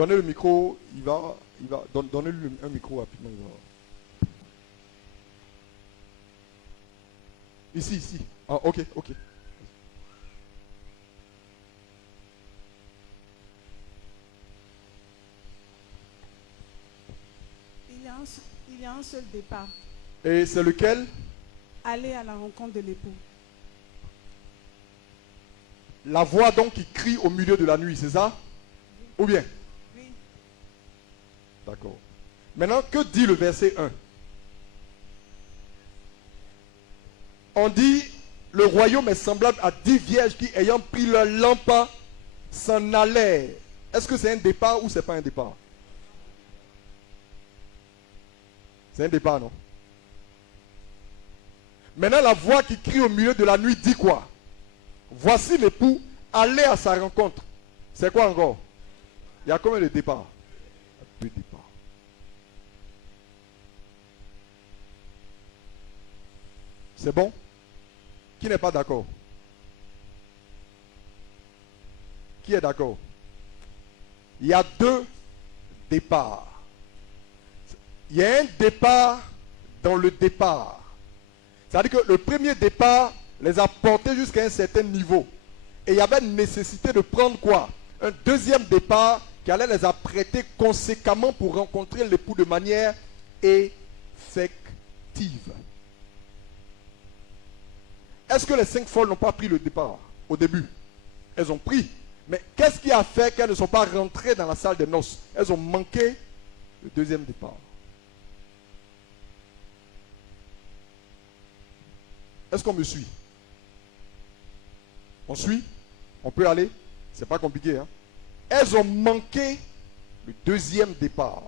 Donnez le micro, donnez-lui un micro rapidement. Ici. Ah, ok. Il y a un seul départ. Et c'est lequel? Aller à la rencontre de l'époux. La voix donc qui crie au milieu de la nuit, c'est ça? Ou bien? Oui. D'accord. Maintenant, que dit le verset 1? On dit, le royaume est semblable à 10 vierges qui, ayant pris leur lampe, s'en allaient. Est-ce que c'est un départ ou c'est pas un départ? C'est un départ, non? Maintenant, la voix qui crie au milieu de la nuit dit quoi? Voici l'époux, allez à sa rencontre. C'est quoi encore? Il y a combien de départs? Deux départs. C'est bon? Qui n'est pas d'accord? Qui est d'accord? Il y a deux départs. Il y a un départ dans le départ. C'est-à-dire que le premier départ les a portés jusqu'à un certain niveau. Et il y avait une nécessité de prendre quoi? Un deuxième départ qui allait les apprêter conséquemment pour rencontrer l'époux de manière effective. Est-ce que les 5 folles n'ont pas pris le départ au début? Elles ont pris. Mais qu'est-ce qui a fait qu'elles ne sont pas rentrées dans la salle des noces? Elles ont manqué le deuxième départ. Est-ce qu'on me suit? On suit? On peut aller? C'est pas compliqué, hein? Elles ont manqué le deuxième départ.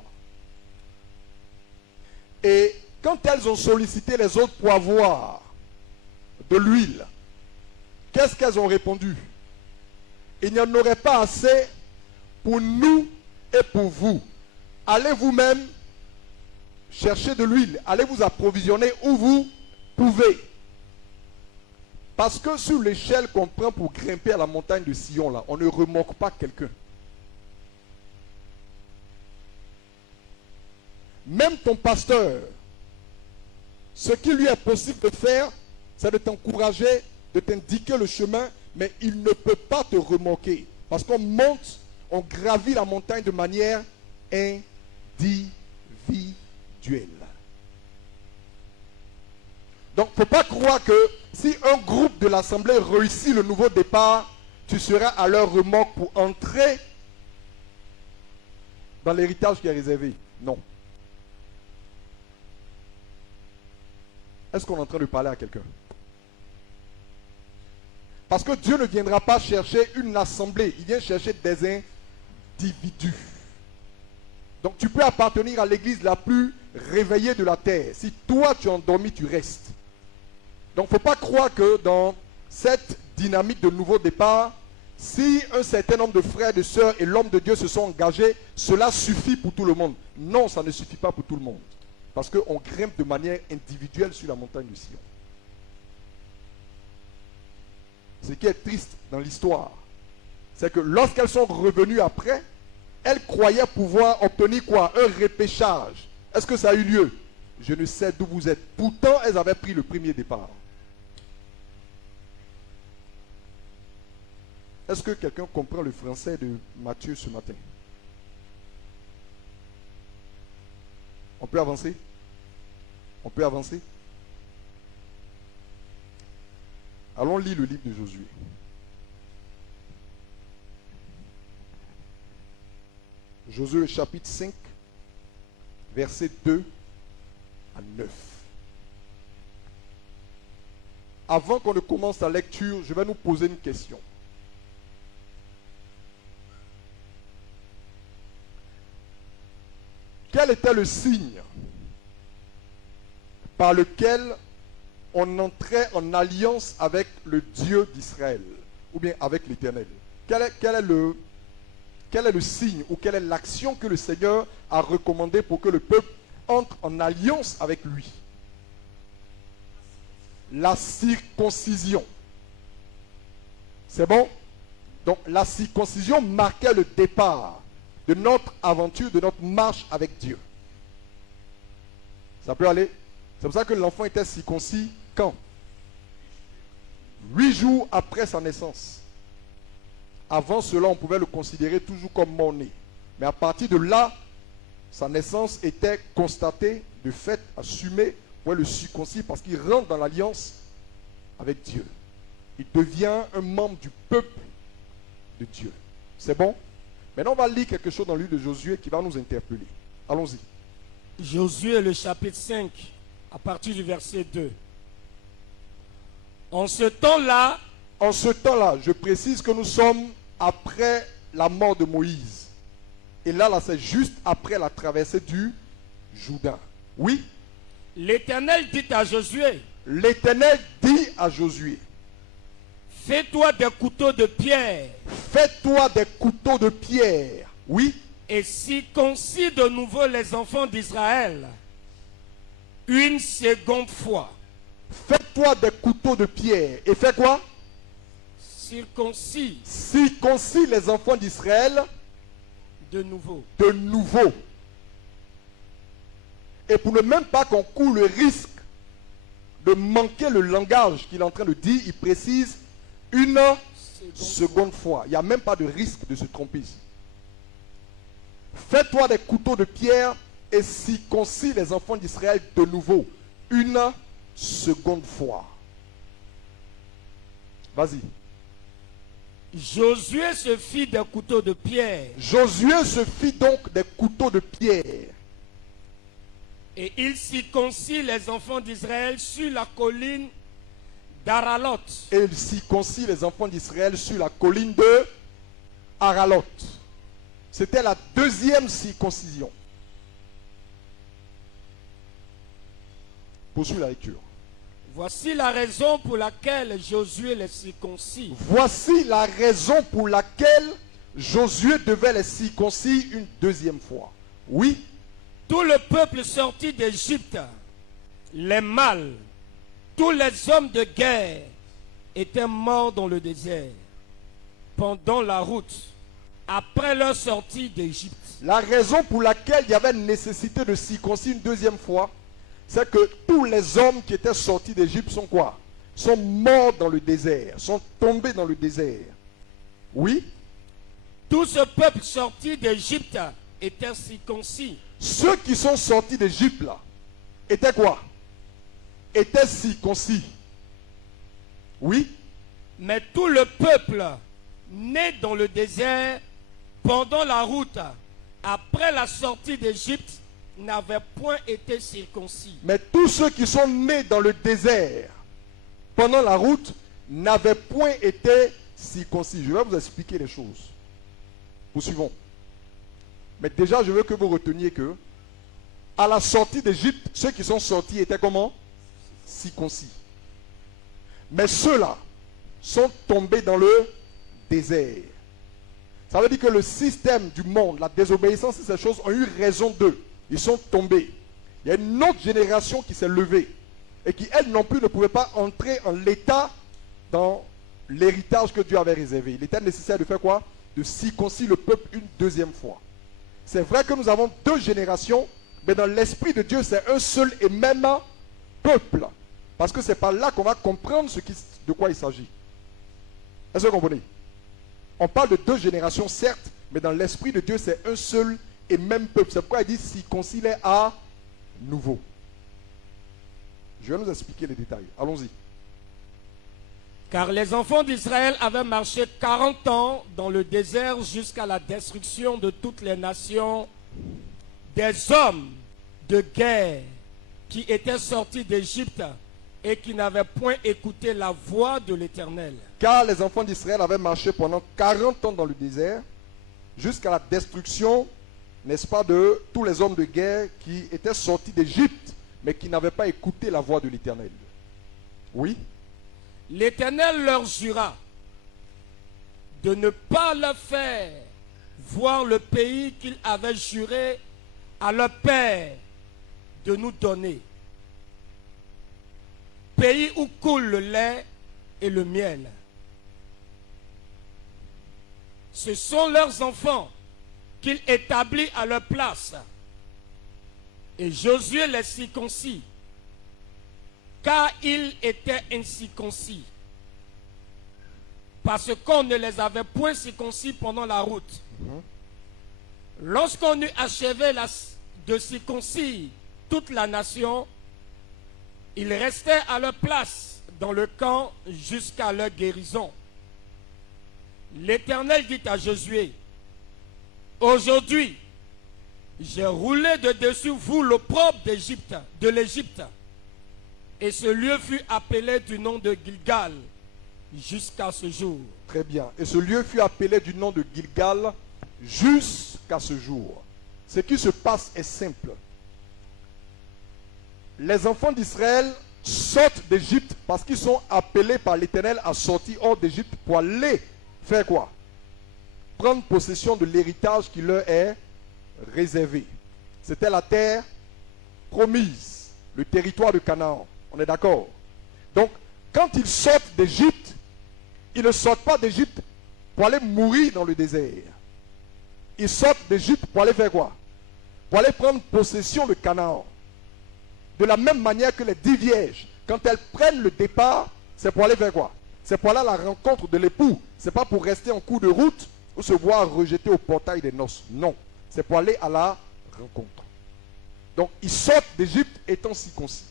Et quand elles ont sollicité les autres pour avoir de l'huile, qu'est-ce qu'elles ont répondu? Il n'y en aurait pas assez pour nous et pour vous. Allez vous-même chercher de l'huile. Allez vous approvisionner où vous pouvez. Parce que sur l'échelle qu'on prend pour grimper à la montagne de Sion, là, on ne remorque pas quelqu'un. Même ton pasteur, ce qui lui est possible de faire, c'est de t'encourager, de t'indiquer le chemin, mais il ne peut pas te remorquer. Parce qu'on monte, on gravit la montagne de manière individuelle. Donc, il ne faut pas croire que si un groupe de l'Assemblée réussit le nouveau départ, tu seras à leur remorque pour entrer dans l'héritage qui est réservé. Non. Est-ce qu'on est en train de parler à quelqu'un? Parce que Dieu ne viendra pas chercher une assemblée, il vient chercher des individus. Donc tu peux appartenir à l'église la plus réveillée de la terre. Si toi tu es endormi, tu restes. Donc il ne faut pas croire que dans cette dynamique de nouveau départ, si un certain nombre de frères et de sœurs et l'homme de Dieu se sont engagés, cela suffit pour tout le monde. Non, ça ne suffit pas pour tout le monde. Parce qu'on grimpe de manière individuelle sur la montagne de Sion. Ce qui est triste dans l'histoire, c'est que lorsqu'elles sont revenues après, elles croyaient pouvoir obtenir quoi? Un repêchage. Est-ce que ça a eu lieu? Je ne sais d'où vous êtes. Pourtant, elles avaient pris le premier départ. Est-ce que quelqu'un comprend le français de Matthieu ce matin? On peut avancer? On peut avancer? Allons lire le livre de Josué. Josué chapitre 5, versets 2 à 9. Avant qu'on ne commence la lecture, je vais nous poser une question. Quel était le signe par lequel on entrait en alliance avec le Dieu d'Israël, ou bien avec l'Éternel? Quel est le signe ou quelle est l'action que le Seigneur a recommandé pour que le peuple entre en alliance avec lui? La circoncision. C'est bon? Donc la circoncision marquait le départ. de notre aventure, de notre marche avec Dieu. Ça peut aller. C'est pour ça que l'enfant était circoncis quand? 8 jours après sa naissance. Avant cela, on pouvait le considérer toujours comme mort-né. Mais à partir de là, sa naissance était constatée, de fait, assumée, pour le circoncis parce qu'il rentre dans l'alliance avec Dieu. Il devient un membre du peuple de Dieu. C'est bon? Maintenant, on va lire quelque chose dans le livre de Josué qui va nous interpeller. Allons-y. Josué, le chapitre 5, à partir du verset 2. En ce temps-là, je précise que nous sommes après la mort de Moïse. Et là, c'est juste après la traversée du Jourdain. Oui? l'Éternel dit à Josué, L'Éternel dit à Josué, fais-toi des couteaux de pierre fais-toi des couteaux de pierre. Oui? et circoncis de nouveau les enfants d'Israël une seconde fois. Fais-toi des couteaux de pierre. Et fais quoi? Circoncis Circoncis les enfants d'Israël de nouveau. de nouveau. Et pour ne même pas qu'on court le risque de manquer le langage qu'il est en train de dire, il précise une seconde fois. Il n'y a même pas de risque de se tromper ici. Fais-toi des couteaux de pierre et circoncis les enfants d'Israël de nouveau. Une seconde fois. Vas-y. Josué se fit des couteaux de pierre Josué se fit donc des couteaux de pierre. et il circoncis les enfants d'Israël sur la colline d'Aralot. Et il circoncis les enfants d'Israël sur la colline de Aralot. C'était la deuxième circoncision. Poursuis la lecture. Voici la raison pour laquelle Josué les circoncis. Voici la raison pour laquelle Josué devait les circoncire une deuxième fois. Oui, Tout le peuple sorti d'Égypte, les mâles, tous les hommes de guerre étaient morts dans le désert pendant la route après leur sortie d'Égypte. la raison pour laquelle il y avait nécessité de circoncire une deuxième fois, c'est que tous les hommes qui étaient sortis d'Égypte sont quoi? Sont morts dans le désert, sont tombés dans le désert. Oui, Tout ce peuple sorti d'Égypte était circoncis. ceux qui sont sortis d'Égypte là, étaient quoi? Étaient circoncis. Oui, Mais tout le peuple né dans le désert pendant la route après la sortie d'Égypte n'avait point été circoncis. mais tous ceux qui sont nés dans le désert pendant la route n'avaient point été circoncis. Je vais vous expliquer les choses. Poursuivons. Mais déjà, je veux que vous reteniez que à la sortie d'Égypte, ceux qui sont sortis étaient comment? Circoncis. Mais ceux-là sont tombés dans le désert. Ça veut dire que le système du monde, la désobéissance et ces choses ont eu raison d'eux. Ils sont tombés. Il y a une autre génération qui s'est levée et qui, elle non plus, ne pouvait pas entrer en l'état dans l'héritage que Dieu avait réservé. Il était nécessaire de faire quoi? De circoncire le peuple une deuxième fois. C'est vrai que nous avons deux générations, mais dans l'esprit de Dieu, c'est un seul et même peuple. Parce que c'est par là qu'on va comprendre de quoi il s'agit. Est-ce que vous comprenez? On parle de deux générations, certes, mais dans l'esprit de Dieu, c'est un seul et même peuple. C'est pourquoi il dit circoncile à nouveau. Je vais nous expliquer les détails. Allons-y. Car les enfants d'Israël avaient marché 40 ans dans le désert jusqu'à la destruction de toutes les nations, des hommes de guerre qui étaient sortis d'Égypte et qui n'avaient point écouté la voix de l'Éternel. Car les enfants d'Israël avaient marché pendant 40 ans dans le désert jusqu'à la destruction, n'est-ce pas, de tous les hommes de guerre qui étaient sortis d'Égypte mais qui n'avaient pas écouté la voix de l'Éternel. Oui. L'Éternel leur jura de ne pas leur faire voir le pays qu'il avait juré à leur père de nous donner. Pays où coule le lait et le miel. Ce sont leurs enfants qu'il établit à leur place. Et Josué les circoncis, car ils étaient incirconcis, parce qu'on ne les avait point circoncis pendant la route. Lorsqu'on eut achevé de circoncire toute la nation, ils restaient à leur place dans le camp jusqu'à leur guérison. L'Éternel dit à Josué, aujourd'hui, j'ai roulé de dessus vous l'opprobre de l'Égypte. Et ce lieu fut appelé du nom de Gilgal jusqu'à ce jour. Très bien. Et ce lieu fut appelé du nom de Gilgal jusqu'à ce jour. Ce qui se passe est simple. Les enfants d'Israël sortent d'Égypte parce qu'ils sont appelés par l'Éternel à sortir hors d'Égypte pour aller faire quoi? Prendre possession de l'héritage qui leur est réservé. C'était la terre promise, le territoire de Canaan. On est d'accord? Donc, quand ils sortent d'Égypte, ils ne sortent pas d'Égypte pour aller mourir dans le désert. Ils sortent d'Égypte pour aller faire quoi? Pour aller prendre possession de Canaan. De la même manière que les 10 vierges, quand elles prennent le départ, c'est pour aller faire quoi? C'est pour aller à la rencontre de l'époux. Ce n'est pas pour rester en cours de route ou se voir rejeté au portail des noces. Non, c'est pour aller à la rencontre. Donc, ils sortent d'Égypte étant circoncis.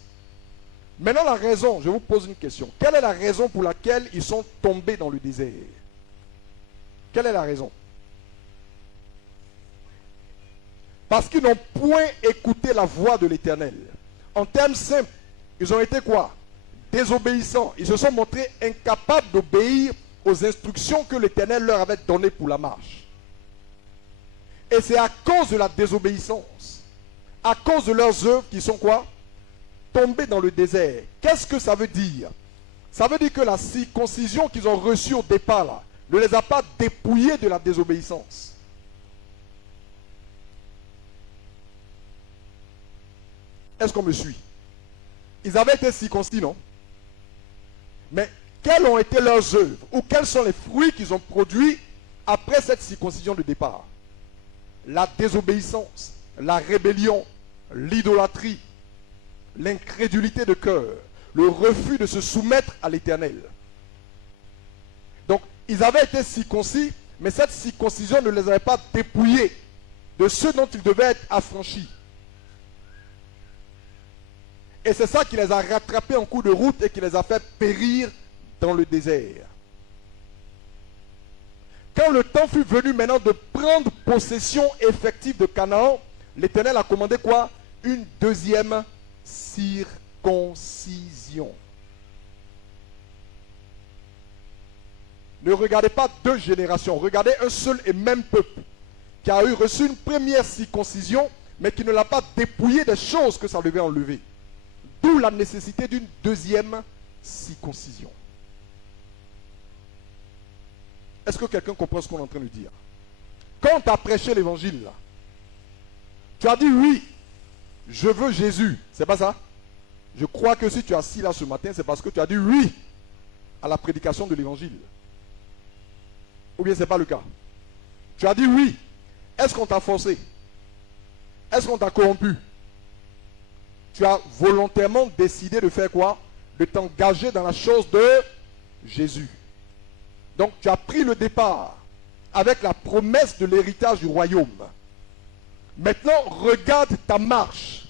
Maintenant, la raison, je vous pose une question. Quelle est la raison pour laquelle ils sont tombés dans le désert? Quelle est la raison? Parce qu'ils n'ont point écouté la voix de l'Éternel. En termes simples, ils ont été quoi? Désobéissants. Ils se sont montrés incapables d'obéir aux instructions que l'Éternel leur avait données pour la marche. Et c'est à cause de la désobéissance, à cause de leurs œuvres qui sont quoi? Tombés dans le désert. Qu'est-ce que ça veut dire? Ça veut dire que la circoncision qu'ils ont reçue au départ là, ne les a pas dépouillés de la désobéissance. Est-ce qu'on me suit? Ils avaient été circoncis, non? Mais quelles ont été leurs œuvres? Ou quels sont les fruits qu'ils ont produits après cette circoncision de départ? La désobéissance, la rébellion, l'idolâtrie, l'incrédulité de cœur, le refus de se soumettre à l'Éternel. Donc, ils avaient été circoncis, mais cette circoncision ne les avait pas dépouillés de ceux dont ils devaient être affranchis. Et c'est ça qui les a rattrapés en cours de route et qui les a fait périr dans le désert. Quand le temps fut venu maintenant de prendre possession effective de Canaan, l'Éternel a commandé quoi? Une deuxième circoncision. Ne regardez pas 2 générations, regardez un seul et même peuple qui a reçu une première circoncision, mais qui ne l'a pas dépouillé des choses que ça devait enlever. D'où la nécessité d'une deuxième circoncision. Est-ce que quelqu'un comprend ce qu'on est en train de dire? Quand tu as prêché l'évangile, là, tu as dit oui, je veux Jésus. C'est pas ça? Je crois que si tu es assis là ce matin, c'est parce que tu as dit oui à la prédication de l'évangile. Ou bien ce n'est pas le cas? Tu as dit oui. Est-ce qu'on t'a forcé? Est-ce qu'on t'a corrompu? Tu as volontairement décidé de faire quoi? De t'engager dans la chose de Jésus. Donc tu as pris le départ avec la promesse de l'héritage du royaume. Maintenant, regarde ta marche.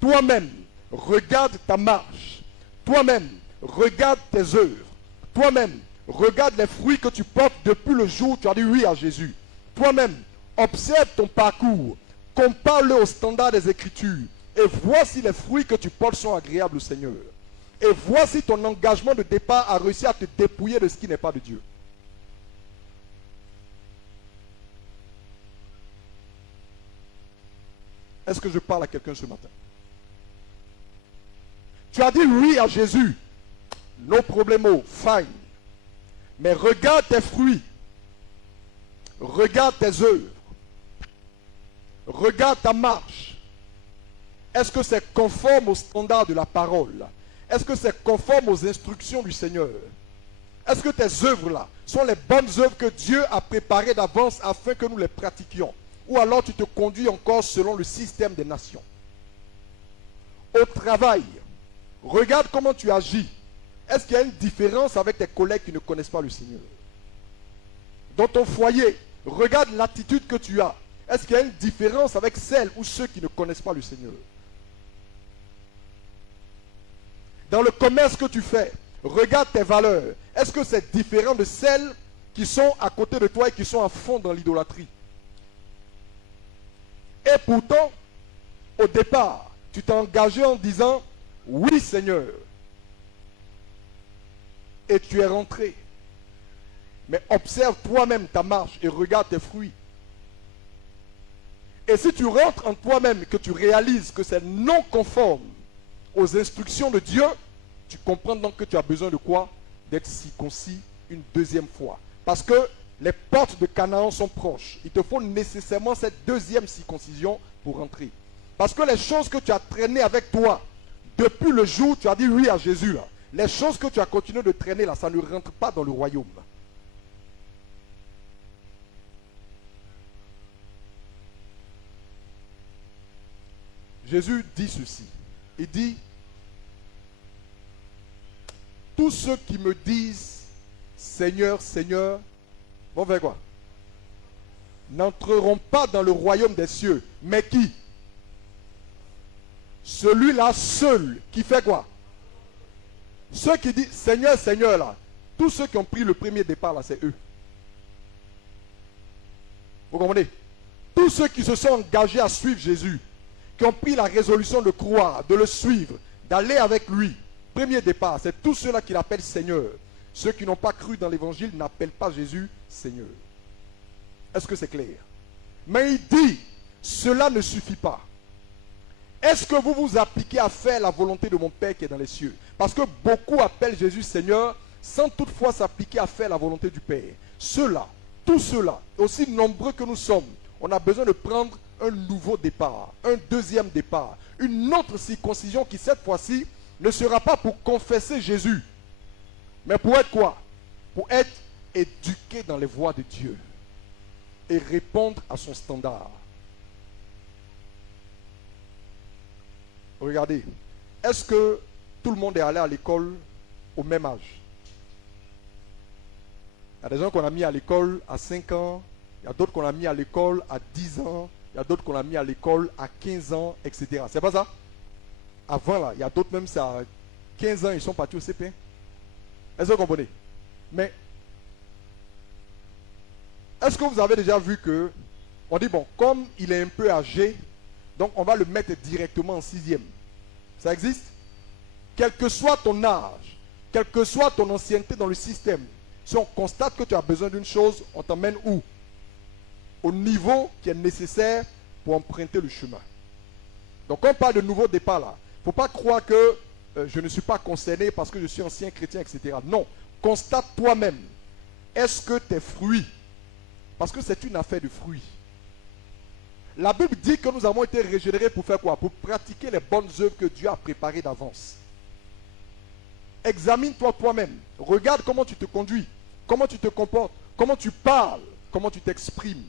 Toi-même, regarde ta marche. Toi-même, regarde tes œuvres. Toi-même, regarde les fruits que tu portes depuis le jour où tu as dit oui à Jésus. Toi-même, observe ton parcours. Compare-le au standard des Écritures. Et vois si les fruits que tu portes sont agréables au Seigneur. Et vois si ton engagement de départ a réussi à te dépouiller de ce qui n'est pas de Dieu. Est-ce que je parle à quelqu'un ce matin? Tu as dit oui à Jésus. No problemo, fine. Mais regarde tes fruits. Regarde tes œuvres. Regarde ta marche. Est-ce que c'est conforme au standard de la parole? Est-ce que c'est conforme aux instructions du Seigneur? Est-ce que tes œuvres là sont les bonnes œuvres que Dieu a préparées d'avance afin que nous les pratiquions? ou alors tu te conduis encore selon le système des nations. Au travail, regarde comment tu agis. Est-ce qu'il y a une différence avec tes collègues qui ne connaissent pas le Seigneur? Dans ton foyer, regarde l'attitude que tu as. Est-ce qu'il y a une différence avec celle ou ceux qui ne connaissent pas le Seigneur? Dans le commerce que tu fais, regarde tes valeurs. Est-ce que c'est différent de celles qui sont à côté de toi et qui sont à fond dans l'idolâtrie? Et pourtant, au départ, tu t'es engagé en disant « Oui Seigneur ». Et tu es rentré. Mais observe toi-même ta marche et regarde tes fruits. Et si tu rentres en toi-même et que tu réalises que c'est non conforme aux instructions de Dieu, tu comprends donc que tu as besoin de quoi? D'être circoncis une deuxième fois. Parce que les portes de Canaan sont proches. Il te faut nécessairement cette deuxième circoncision pour rentrer. Parce que les choses que tu as traînées avec toi, depuis le jour où tu as dit oui à Jésus, là, les choses que tu as continué de traîner là, ça ne rentre pas dans le royaume. Jésus dit ceci. Il dit, tous ceux qui me disent Seigneur, Seigneur, vont faire quoi? N'entreront pas dans le royaume des cieux. Mais qui? Celui-là seul qui fait quoi? Ceux qui disent Seigneur, Seigneur là, tous ceux qui ont pris le premier départ là, c'est eux. Vous comprenez? Tous ceux qui se sont engagés à suivre Jésus, qui ont pris la résolution de croire, de le suivre, d'aller avec lui. Premier départ, c'est tous ceux-là qu'il appelle Seigneur. Ceux qui n'ont pas cru dans l'évangile n'appellent pas Jésus Seigneur. Est-ce que c'est clair? Mais il dit, cela ne suffit pas. Est-ce que vous vous appliquez à faire la volonté de mon Père qui est dans les cieux? Parce que beaucoup appellent Jésus Seigneur sans toutefois s'appliquer à faire la volonté du Père. Ceux-là, tous ceux-là, aussi nombreux que nous sommes, on a besoin de prendre un nouveau départ, un deuxième départ, une autre circoncision qui cette fois-ci ne sera pas pour confesser Jésus, mais pour être quoi? Pour être éduqué dans les voies de Dieu et répondre à son standard. Regardez, est-ce que tout le monde est allé à l'école au même âge? Il y a des gens qu'on a mis à l'école à 5 ans, il y a d'autres qu'on a mis à l'école à 10 ans, il y a d'autres qu'on a mis à l'école à 15 ans, etc. C'est pas ça? Avant là, il y a d'autres même, c'est à 15 ans, ils sont partis au CP. Est-ce que vous comprenez? Mais, est-ce que vous avez déjà vu que, on dit bon, comme il est un peu âgé, donc on va le mettre directement en 6e. Ça existe? Quel que soit ton âge, quelle que soit ton ancienneté dans le système, si on constate que tu as besoin d'une chose, on t'emmène où? Au niveau qui est nécessaire pour emprunter le chemin. Donc quand on parle de nouveau départ là, il ne faut pas croire que je ne suis pas concerné parce que je suis ancien chrétien, etc. Non, constate toi-même. Est-ce que tes fruits, parce que c'est une affaire de fruits. La Bible dit que nous avons été régénérés pour faire quoi? Pour pratiquer les bonnes œuvres que Dieu a préparées d'avance. Examine-toi toi-même. Regarde comment tu te conduis, comment tu te comportes, comment tu parles, comment tu t'exprimes.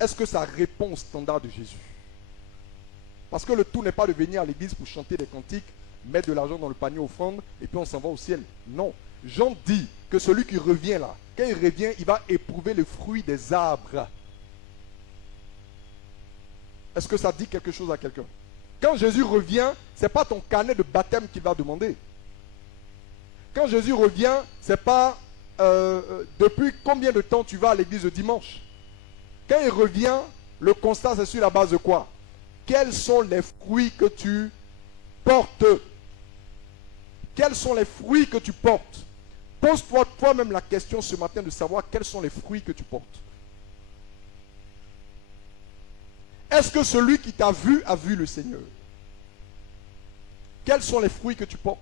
Est-ce que ça répond au standard de Jésus? Parce que le tout n'est pas de venir à l'église pour chanter des cantiques, mettre de l'argent dans le panier offrande et puis on s'en va au ciel. Non. Jean dit que celui qui revient là, quand il revient, il va éprouver le fruit des arbres. Est-ce que ça dit quelque chose à quelqu'un? Quand Jésus revient, ce n'est pas ton carnet de baptême qu'il va demander. Quand Jésus revient, ce n'est pas depuis combien de temps tu vas à l'église le dimanche. Quand il revient, le constat c'est sur la base de quoi? Quels sont les fruits que tu portes? Quels sont les fruits que tu portes? Pose-toi toi-même la question ce matin de savoir quels sont les fruits que tu portes. Est-ce que celui qui t'a vu a vu le Seigneur? Quels sont les fruits que tu portes?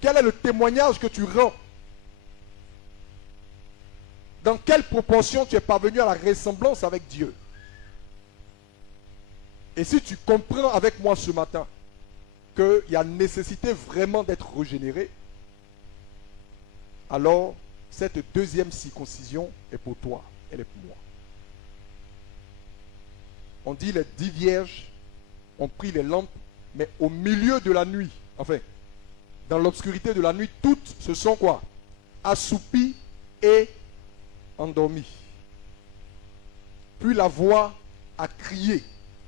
Quel est le témoignage que tu rends? Dans quelle proportion tu es parvenu à la ressemblance avec Dieu? Et si tu comprends avec moi ce matin qu'il y a nécessité vraiment d'être régénéré, alors cette deuxième circoncision est pour toi, elle est pour moi. On dit les 10 vierges ont pris les lampes, mais au milieu de la nuit, enfin, dans l'obscurité de la nuit, toutes se sont quoi? Assoupies et endormies. Puis la voix a crié.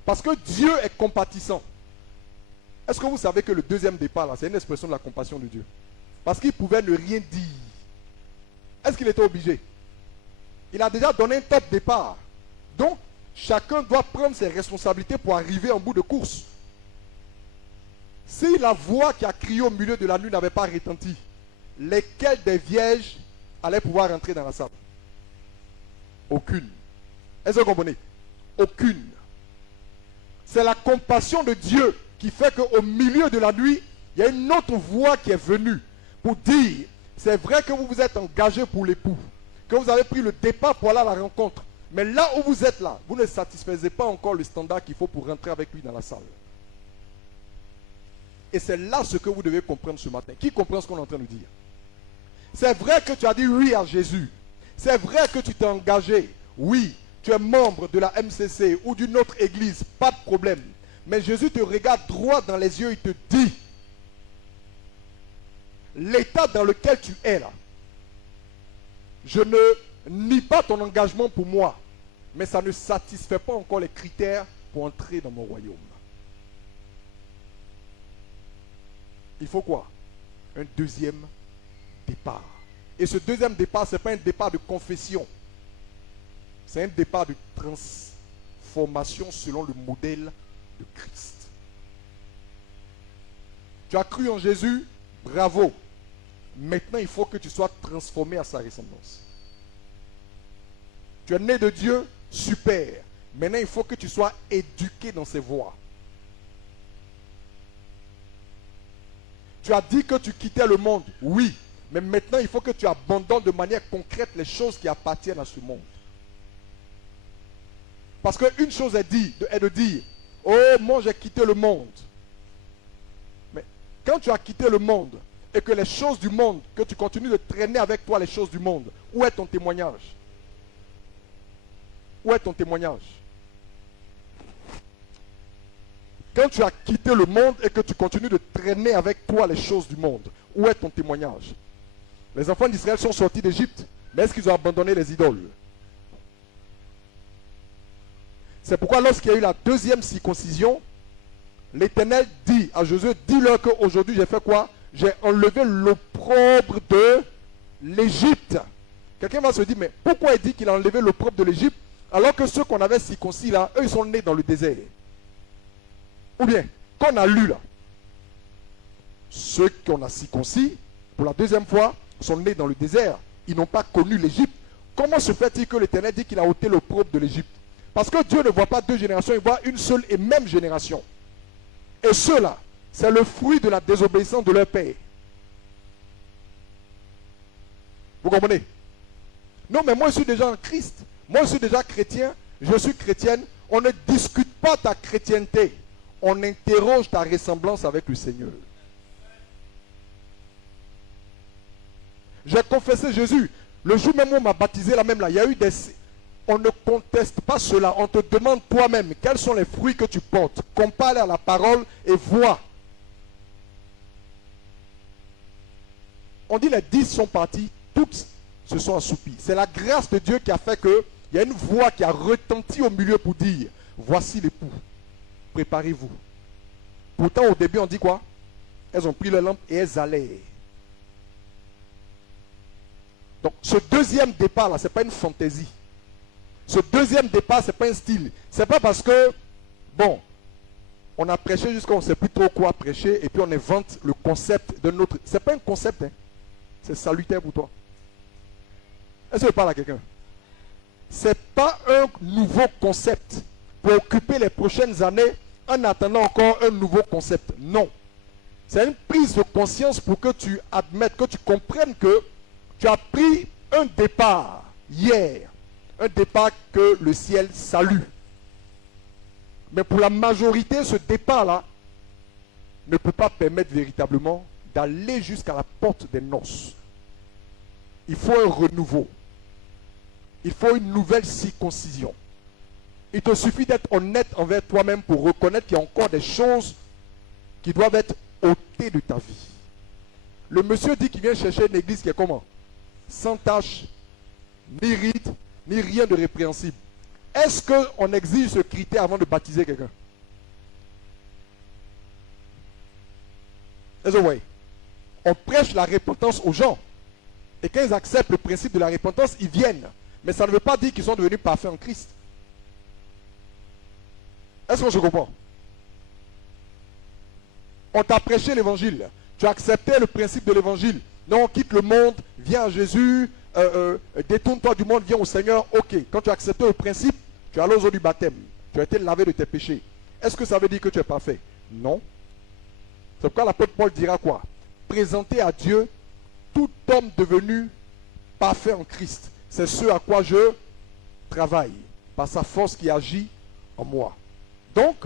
Parce que Dieu est compatissant. Est-ce que vous savez que le deuxième départ, là, c'est une expression de la compassion de Dieu? Parce qu'il pouvait ne rien dire. Est-ce qu'il était obligé? Il a déjà donné un top départ. Donc, chacun doit prendre ses responsabilités pour arriver en bout de course. Si la voix qui a crié au milieu de la nuit n'avait pas retenti, lesquelles des vierges allaient pouvoir entrer dans la salle? Aucune. Est-ce que vous comprenez? Aucune. C'est la compassion de Dieu qui fait qu'au milieu de la nuit, il y a une autre voix qui est venue pour dire, c'est vrai que vous vous êtes engagé pour l'époux, que vous avez pris le départ pour aller à la rencontre, mais là où vous êtes là, vous ne satisfaisez pas encore le standard qu'il faut pour rentrer avec lui dans la salle. Et c'est là ce que vous devez comprendre ce matin. Qui comprend ce qu'on est en train de dire? C'est vrai que tu as dit oui à Jésus. C'est vrai que tu t'es engagé. Oui, tu es membre de la MCC ou d'une autre église, pas de problème. Mais Jésus te regarde droit dans les yeux, il te dit, l'état dans lequel tu es là, je ne nie pas ton engagement pour moi, mais ça ne satisfait pas encore les critères pour entrer dans mon royaume. Il faut quoi? Un deuxième départ. Et ce deuxième départ, ce n'est pas un départ de confession. C'est un départ de transformation selon le modèle de Christ. Tu as cru en Jésus, bravo. Maintenant, il faut que tu sois transformé à sa ressemblance. Tu es né de Dieu, super. Maintenant, il faut que tu sois éduqué dans ses voies. Tu as dit que tu quittais le monde, oui. Mais maintenant, il faut que tu abandonnes de manière concrète les choses qui appartiennent à ce monde. Parce qu'une chose est de dire, oh, moi j'ai quitté le monde. Mais quand tu as quitté le monde et que les choses du monde, que tu continues de traîner avec toi les choses du monde, où est ton témoignage? Où est ton témoignage? Quand tu as quitté le monde et que tu continues de traîner avec toi les choses du monde, où est ton témoignage? Les enfants d'Israël sont sortis d'Égypte, mais est-ce qu'ils ont abandonné les idoles? C'est pourquoi lorsqu'il y a eu la deuxième circoncision, l'Éternel dit à Josué, dis-leur qu'aujourd'hui j'ai fait quoi? J'ai enlevé l'opprobre de l'Égypte. Quelqu'un va se dire, mais pourquoi il dit qu'il a enlevé l'opprobre de l'Égypte alors que ceux qu'on avait circoncis là, eux ils sont nés dans le désert? Ou bien, qu'on a lu là, ceux qu'on a circoncis, pour la deuxième fois, sont nés dans le désert. Ils n'ont pas connu l'Égypte. Comment se fait-il que l'Éternel dit qu'il a ôté l'opprobre de l'Égypte? Parce que Dieu ne voit pas deux générations, il voit une seule et même génération. Et ceux-là, c'est le fruit de la désobéissance de leur père. Vous comprenez? Non, mais moi je suis déjà en Christ. Moi je suis déjà chrétien, je suis chrétienne. On ne discute pas ta chrétienté. On interroge ta ressemblance avec le Seigneur. J'ai confessé Jésus. Le jour même où on m'a baptisé, là même là, il y a eu des... On ne conteste pas cela. On te demande toi-même quels sont les fruits que tu portes. Compare à la parole et vois. On dit les 10 sont partis, toutes se sont assoupies. C'est la grâce de Dieu qui a fait que il y a une voix qui a retenti au milieu pour dire, voici l'époux, préparez-vous. Pourtant au début on dit quoi? Elles ont pris leur lampe et elles allaient. Donc ce deuxième départ là, ce n'est pas une fantaisie. Ce deuxième départ, ce n'est pas un style. Ce n'est pas parce que, bon, on a prêché jusqu'à on ne sait plus trop quoi prêcher et puis on invente le concept de notre... Ce n'est pas un concept, hein. C'est salutaire pour toi. Est-ce que je parle à quelqu'un? Ce n'est pas un nouveau concept pour occuper les prochaines années en attendant encore un nouveau concept. Non. C'est une prise de conscience pour que tu admettes, que tu comprennes que tu as pris un départ hier. Un départ que le ciel salue. Mais pour la majorité, ce départ-là ne peut pas permettre véritablement d'aller jusqu'à la porte des noces. Il faut un renouveau. Il faut une nouvelle circoncision. Il te suffit d'être honnête envers toi-même pour reconnaître qu'il y a encore des choses qui doivent être ôtées de ta vie. Le monsieur dit qu'il vient chercher une église qui est comment? Sans tache, ni rite, ni rien de répréhensible. Est-ce qu'on exige ce critère avant de baptiser quelqu'un? On prêche la repentance aux gens. Et quand ils acceptent le principe de la repentance, ils viennent. Mais ça ne veut pas dire qu'ils sont devenus parfaits en Christ. Est-ce que je comprends? On t'a prêché l'évangile. Tu as accepté le principe de l'évangile. Non, quitte le monde, viens à Jésus, détourne-toi du monde, viens au Seigneur. Ok, quand tu as accepté le principe, tu as allé aux eaux du baptême. Tu as été lavé de tes péchés. Est-ce que ça veut dire que tu es parfait? Non. C'est pourquoi l'apôtre Paul dira quoi? Présenter à Dieu tout homme devenu parfait en Christ. C'est ce à quoi je travaille, par sa force qui agit en moi. Donc,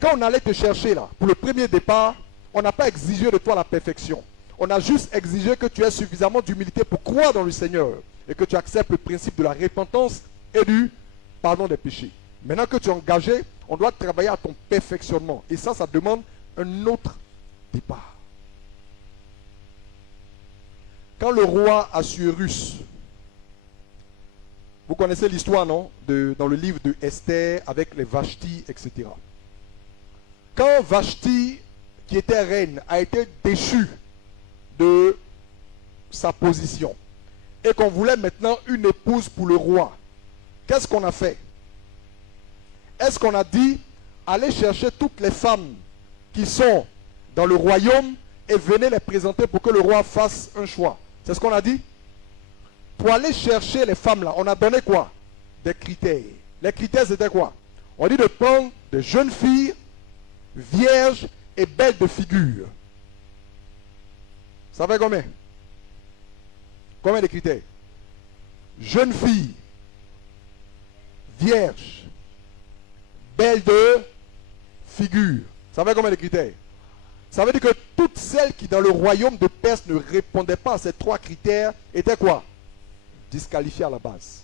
quand on allait te chercher là, pour le premier départ, on n'a pas exigé de toi la perfection. On a juste exigé que tu aies suffisamment d'humilité pour croire dans le Seigneur et que tu acceptes le principe de la repentance et du pardon des péchés. Maintenant que tu es engagé, on doit travailler à ton perfectionnement. Et ça demande un autre départ. Quand le roi Assuérus, vous connaissez l'histoire, non? Dans le livre de Esther avec les Vashti, etc. Quand Vashti, qui était reine, a été déchue de sa position et qu'on voulait maintenant une épouse pour le roi, qu'est-ce qu'on a fait? Est-ce qu'on a dit, allez chercher toutes les femmes qui sont dans le royaume et venez les présenter pour que le roi fasse un choix? C'est ce qu'on a dit? Pour aller chercher les femmes là, on a donné quoi? Des critères. Les critères c'était quoi? On dit de prendre des jeunes filles, vierges et belles de figure. Ça fait combien? Combien de critères? Jeune fille, vierge, belle de figure. Ça fait combien de critères? Ça veut dire que toutes celles qui dans le royaume de Perse ne répondaient pas à ces trois critères étaient quoi? Disqualifiées à la base.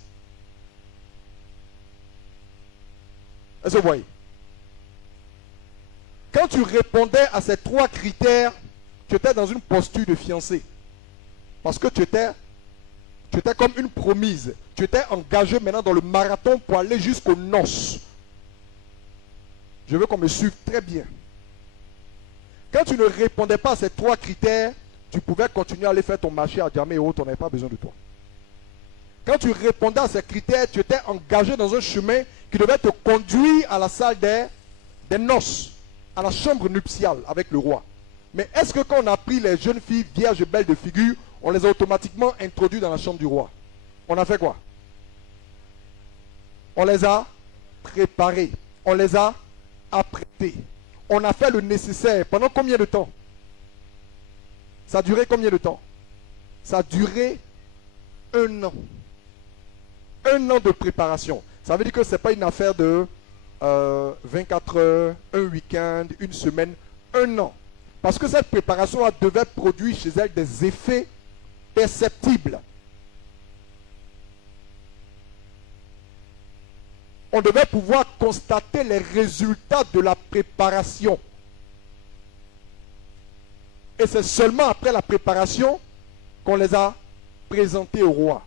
Est-ce que vous voyez? Quand tu répondais à ces trois critères, tu étais dans une posture de fiancé. Parce que tu étais comme une promise. Tu étais engagé maintenant dans le marathon pour aller jusqu'aux noces. Je veux qu'on me suive très bien. Quand tu ne répondais pas à ces trois critères, tu pouvais continuer à aller faire ton marché à Djamé et autres, on n'avait pas besoin de toi. Quand tu répondais à ces critères, tu étais engagé dans un chemin qui devait te conduire à la salle des noces, à la chambre nuptiale avec le roi. Mais est-ce que quand on a pris les jeunes filles vierges et belles de figure, on les a automatiquement introduites dans la chambre du roi? On a fait quoi? On les a préparées, on les a apprêtées. On a fait le nécessaire. Pendant combien de temps? Ça a duré combien de temps? Ça a duré 1 an. 1 an de préparation. Ça veut dire que ce n'est pas une affaire de 24 heures, un week-end, une semaine, 1 an. Parce que cette préparation devait produire chez elle des effets perceptibles. On devait pouvoir constater les résultats de la préparation. Et c'est seulement après la préparation qu'on les a présentés au roi.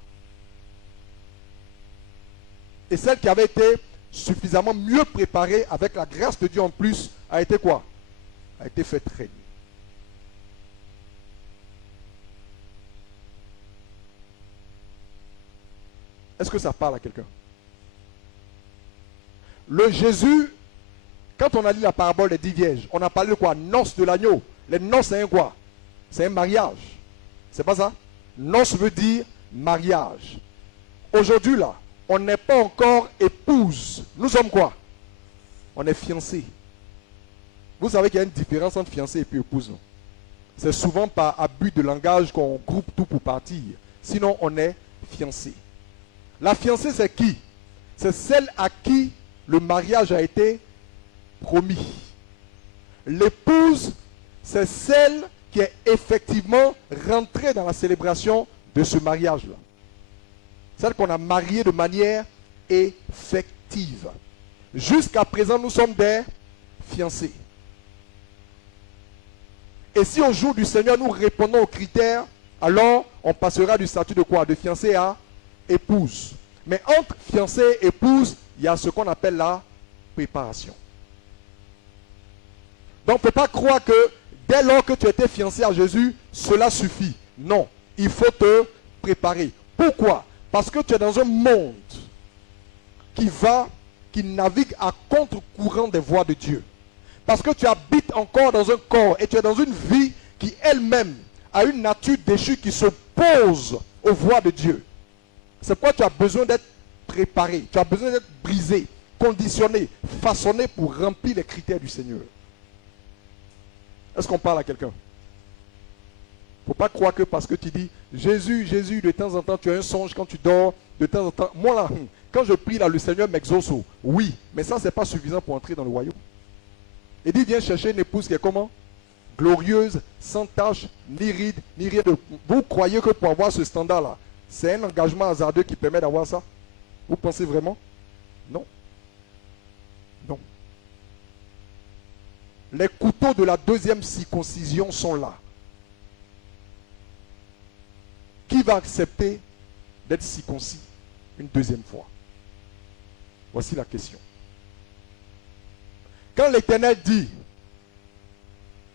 Et celle qui avait été suffisamment mieux préparée, avec la grâce de Dieu en plus, a été quoi? A été faite reine. Est-ce que ça parle à quelqu'un? Le Jésus, quand on a lu la parabole des 10 vierges, on a parlé de quoi? Noces de l'agneau. Les noces, c'est un quoi? C'est un mariage. C'est pas ça? Noces veut dire mariage. Aujourd'hui, là, on n'est pas encore épouse. Nous sommes quoi? On est fiancés. Vous savez qu'il y a une différence entre fiancé et puis épouse, non? C'est souvent par abus de langage qu'on groupe tout pour partir. Sinon, on est fiancé. La fiancée, c'est qui? C'est celle à qui le mariage a été promis. L'épouse, c'est celle qui est effectivement rentrée dans la célébration de ce mariage-là. Celle qu'on a mariée de manière effective. active. Jusqu'à présent, nous sommes des fiancés. Et si au jour du Seigneur, nous répondons aux critères, alors on passera du statut de quoi? De fiancé à épouse. Mais entre fiancé et épouse, il y a ce qu'on appelle la préparation. Donc, il ne faut pas croire que dès lors que tu étais fiancé à Jésus, cela suffit. Non, il faut te préparer. Pourquoi? Parce que tu es dans un monde qui navigue à contre-courant des voies de Dieu. Parce que tu habites encore dans un corps et tu es dans une vie qui elle-même a une nature déchue qui s'oppose aux voies de Dieu. C'est pourquoi tu as besoin d'être préparé, tu as besoin d'être brisé, conditionné, façonné pour remplir les critères du Seigneur. Est-ce qu'on parle à quelqu'un? Il ne faut pas croire que parce que tu dis Jésus, Jésus, de temps en temps tu as un songe quand tu dors, de temps en temps. Moi là, quand je prie là, le Seigneur m'exauce. Oui, mais ça, ce n'est pas suffisant pour entrer dans le royaume. Il dit viens chercher une épouse qui est comment? Glorieuse, sans tache, ni ride, ni rien de. Vous croyez que pour avoir ce standard-là, c'est un engagement hasardeux qui permet d'avoir ça? Vous pensez vraiment? Non. Non. Les couteaux de la deuxième circoncision sont là. Qui va accepter d'être circoncis une deuxième fois? Voici la question. Quand l'Éternel dit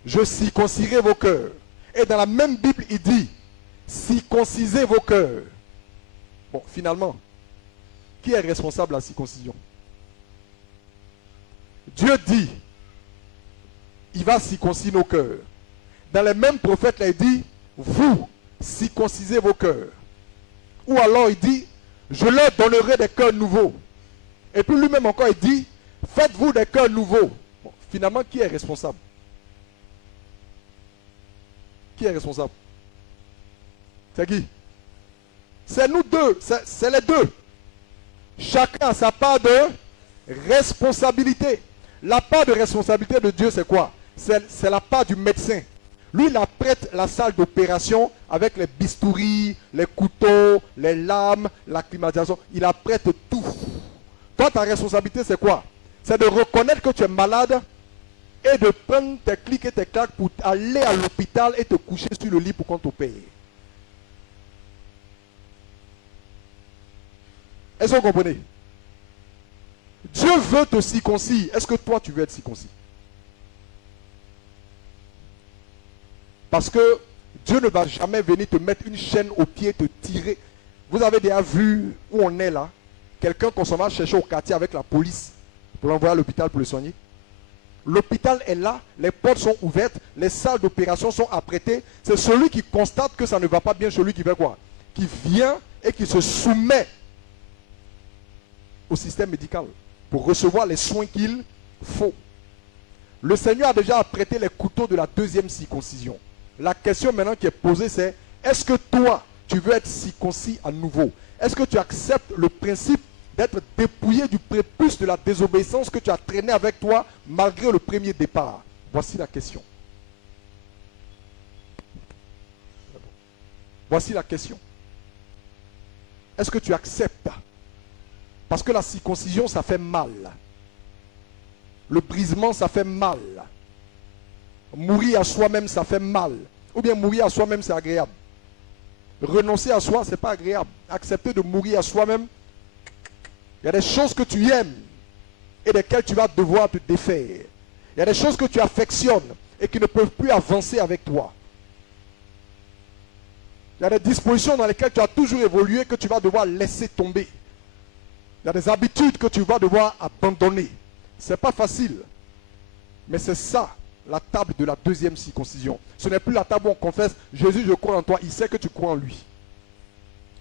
je circonciserai vos cœurs, et dans la même Bible il dit circoncisez vos cœurs. Bon, finalement, qui est responsable de la circoncision? Dieu dit il va circoncire nos cœurs. Dans les mêmes prophètes, là, il dit vous circoncisez vos cœurs. Ou alors il dit je leur donnerai des cœurs nouveaux. Et puis lui-même encore il dit faites-vous des cœurs nouveaux. Bon, finalement, qui est responsable? Qui est responsable? C'est qui? C'est nous deux, c'est les deux. Chacun a sa part de responsabilité. La part de responsabilité de Dieu, c'est quoi? C'est la part du médecin. Lui, il apprête la salle d'opération avec les bistouris, les couteaux, les lames, la climatisation. Il apprête tout. Toi, ta responsabilité, c'est quoi? C'est de reconnaître que tu es malade et de prendre tes clics et tes claques pour aller à l'hôpital et te coucher sur le lit pour qu'on t'opère. Est-ce que vous comprenez? Dieu veut te circoncire. Est-ce que toi, tu veux être circoncis? Parce que Dieu ne va jamais venir te mettre une chaîne au pied, te tirer. Vous avez déjà vu où on est là? Quelqu'un qu'on s'en va chercher au quartier avec la police pour l'envoyer à l'hôpital pour le soigner. L'hôpital est là, les portes sont ouvertes, les salles d'opération sont apprêtées. C'est celui qui constate que ça ne va pas bien, celui qui fait quoi? Qui vient et qui se soumet au système médical pour recevoir les soins qu'il faut. Le Seigneur a déjà apprêté les couteaux de la deuxième circoncision. La question maintenant qui est posée, c'est est-ce que toi, tu veux être circoncis à nouveau? Est-ce que tu acceptes le principe d'être dépouillé du prépuce de la désobéissance que tu as traîné avec toi malgré le premier départ? Voici la question. Voici la question. Est-ce que tu acceptes? Parce que la circoncision, ça fait mal. Le brisement, ça fait mal. Mourir à soi-même, ça fait mal. Ou bien mourir à soi-même, c'est agréable. Renoncer à soi, ce n'est pas agréable. Accepter de mourir à soi-même, il y a des choses que tu aimes et desquelles tu vas devoir te défaire. Il y a des choses que tu affectionnes et qui ne peuvent plus avancer avec toi. Il y a des dispositions dans lesquelles tu as toujours évolué que tu vas devoir laisser tomber. Il y a des habitudes que tu vas devoir abandonner. Ce n'est pas facile. Mais c'est ça, la table de la deuxième circoncision. Ce n'est plus la table où on confesse, Jésus, je crois en toi. Il sait que tu crois en lui.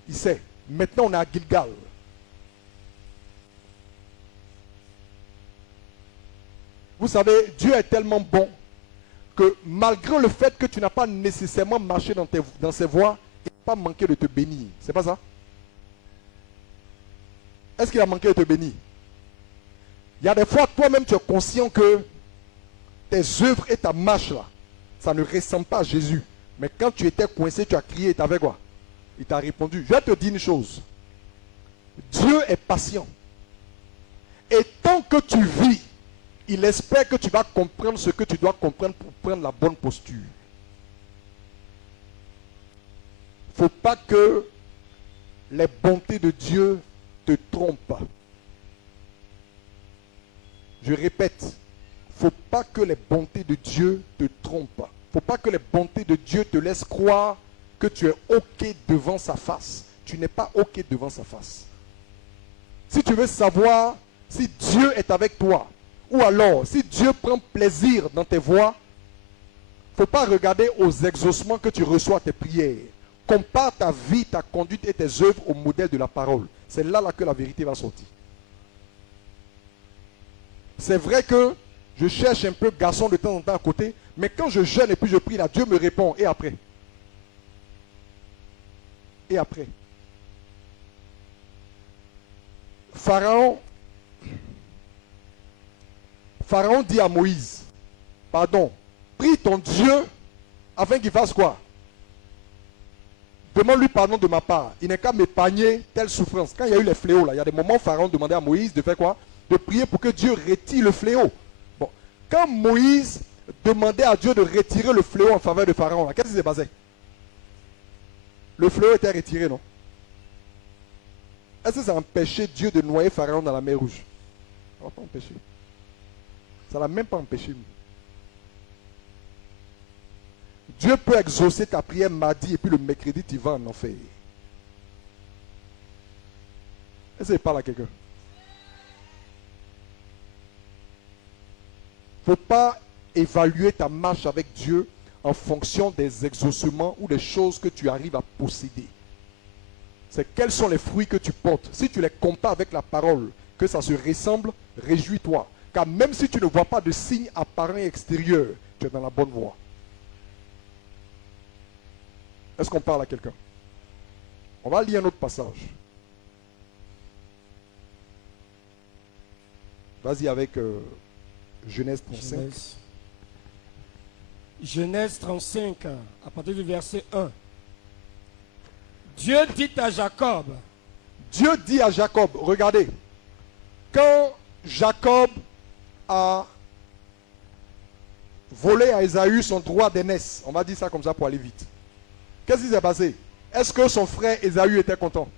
Il sait. Maintenant, on est à Gilgal. Vous savez, Dieu est tellement bon que malgré le fait que tu n'as pas nécessairement marché dans ses voies, il n'a pas manqué de te bénir. C'est pas ça? Est-ce qu'il a manqué de te bénir? Il y a des fois, toi-même, tu es conscient que tes œuvres et ta marche là, ça ne ressemble pas à Jésus. Mais quand tu étais coincé, tu as crié et tu avais quoi? Il t'a répondu. Je vais te dire une chose. Dieu est patient. Et tant que tu vis, il espère que tu vas comprendre ce que tu dois comprendre pour prendre la bonne posture. Il ne faut pas que les bontés de Dieu te trompent. Je répète, il ne faut pas que les bontés de Dieu te trompent. Il ne faut pas que les bontés de Dieu te laissent croire que tu es OK devant sa face. Tu n'es pas OK devant sa face. Si tu veux savoir si Dieu est avec toi, ou alors si Dieu prend plaisir dans tes voies, il ne faut pas regarder aux exaucements que tu reçois à tes prières. Compare ta vie, ta conduite et tes œuvres au modèle de la parole. C'est là que la vérité va sortir. C'est vrai que je cherche un peu garçon de temps en temps à côté, mais quand je jeûne et puis je prie là, Dieu me répond. Et après? Et après? Pharaon dit à Moïse, pardon, prie ton Dieu afin qu'il fasse quoi? Demande-lui pardon de ma part. Il n'est qu'à m'épargner telle souffrance. Quand il y a eu les fléaux, là, il y a des moments où Pharaon demandait à Moïse de faire quoi? De prier pour que Dieu retire le fléau. Bon. Quand Moïse demandait à Dieu de retirer le fléau en faveur de Pharaon, qu'est-ce qui s'est passé? Le fléau était retiré, non? Est-ce que ça a empêché Dieu de noyer Pharaon dans la mer Rouge? Ça n'a pas empêché. Ça ne l'a même pas empêché. Dieu peut exaucer ta prière mardi et puis le mercredi, tu vas en enfer. Est-ce qu'il parle à quelqu'un? Il ne faut pas évaluer ta marche avec Dieu en fonction des exaucements ou des choses que tu arrives à posséder. C'est quels sont les fruits que tu portes. Si tu les compares avec la parole, que ça se ressemble, réjouis-toi. Car même si tu ne vois pas de signes apparents et extérieurs, tu es dans la bonne voie. Est-ce qu'on parle à quelqu'un? On va lire un autre passage. Vas-y avec Genèse 35. Genèse 35, à partir du verset 1. Dieu dit à Jacob. Dieu dit à Jacob, regardez, quand Jacob a volé à Ésaü son droit d'aînesse, on va dire ça comme ça pour aller vite. Qu'est-ce qui s'est passé? Est-ce que son frère Ésaü était content?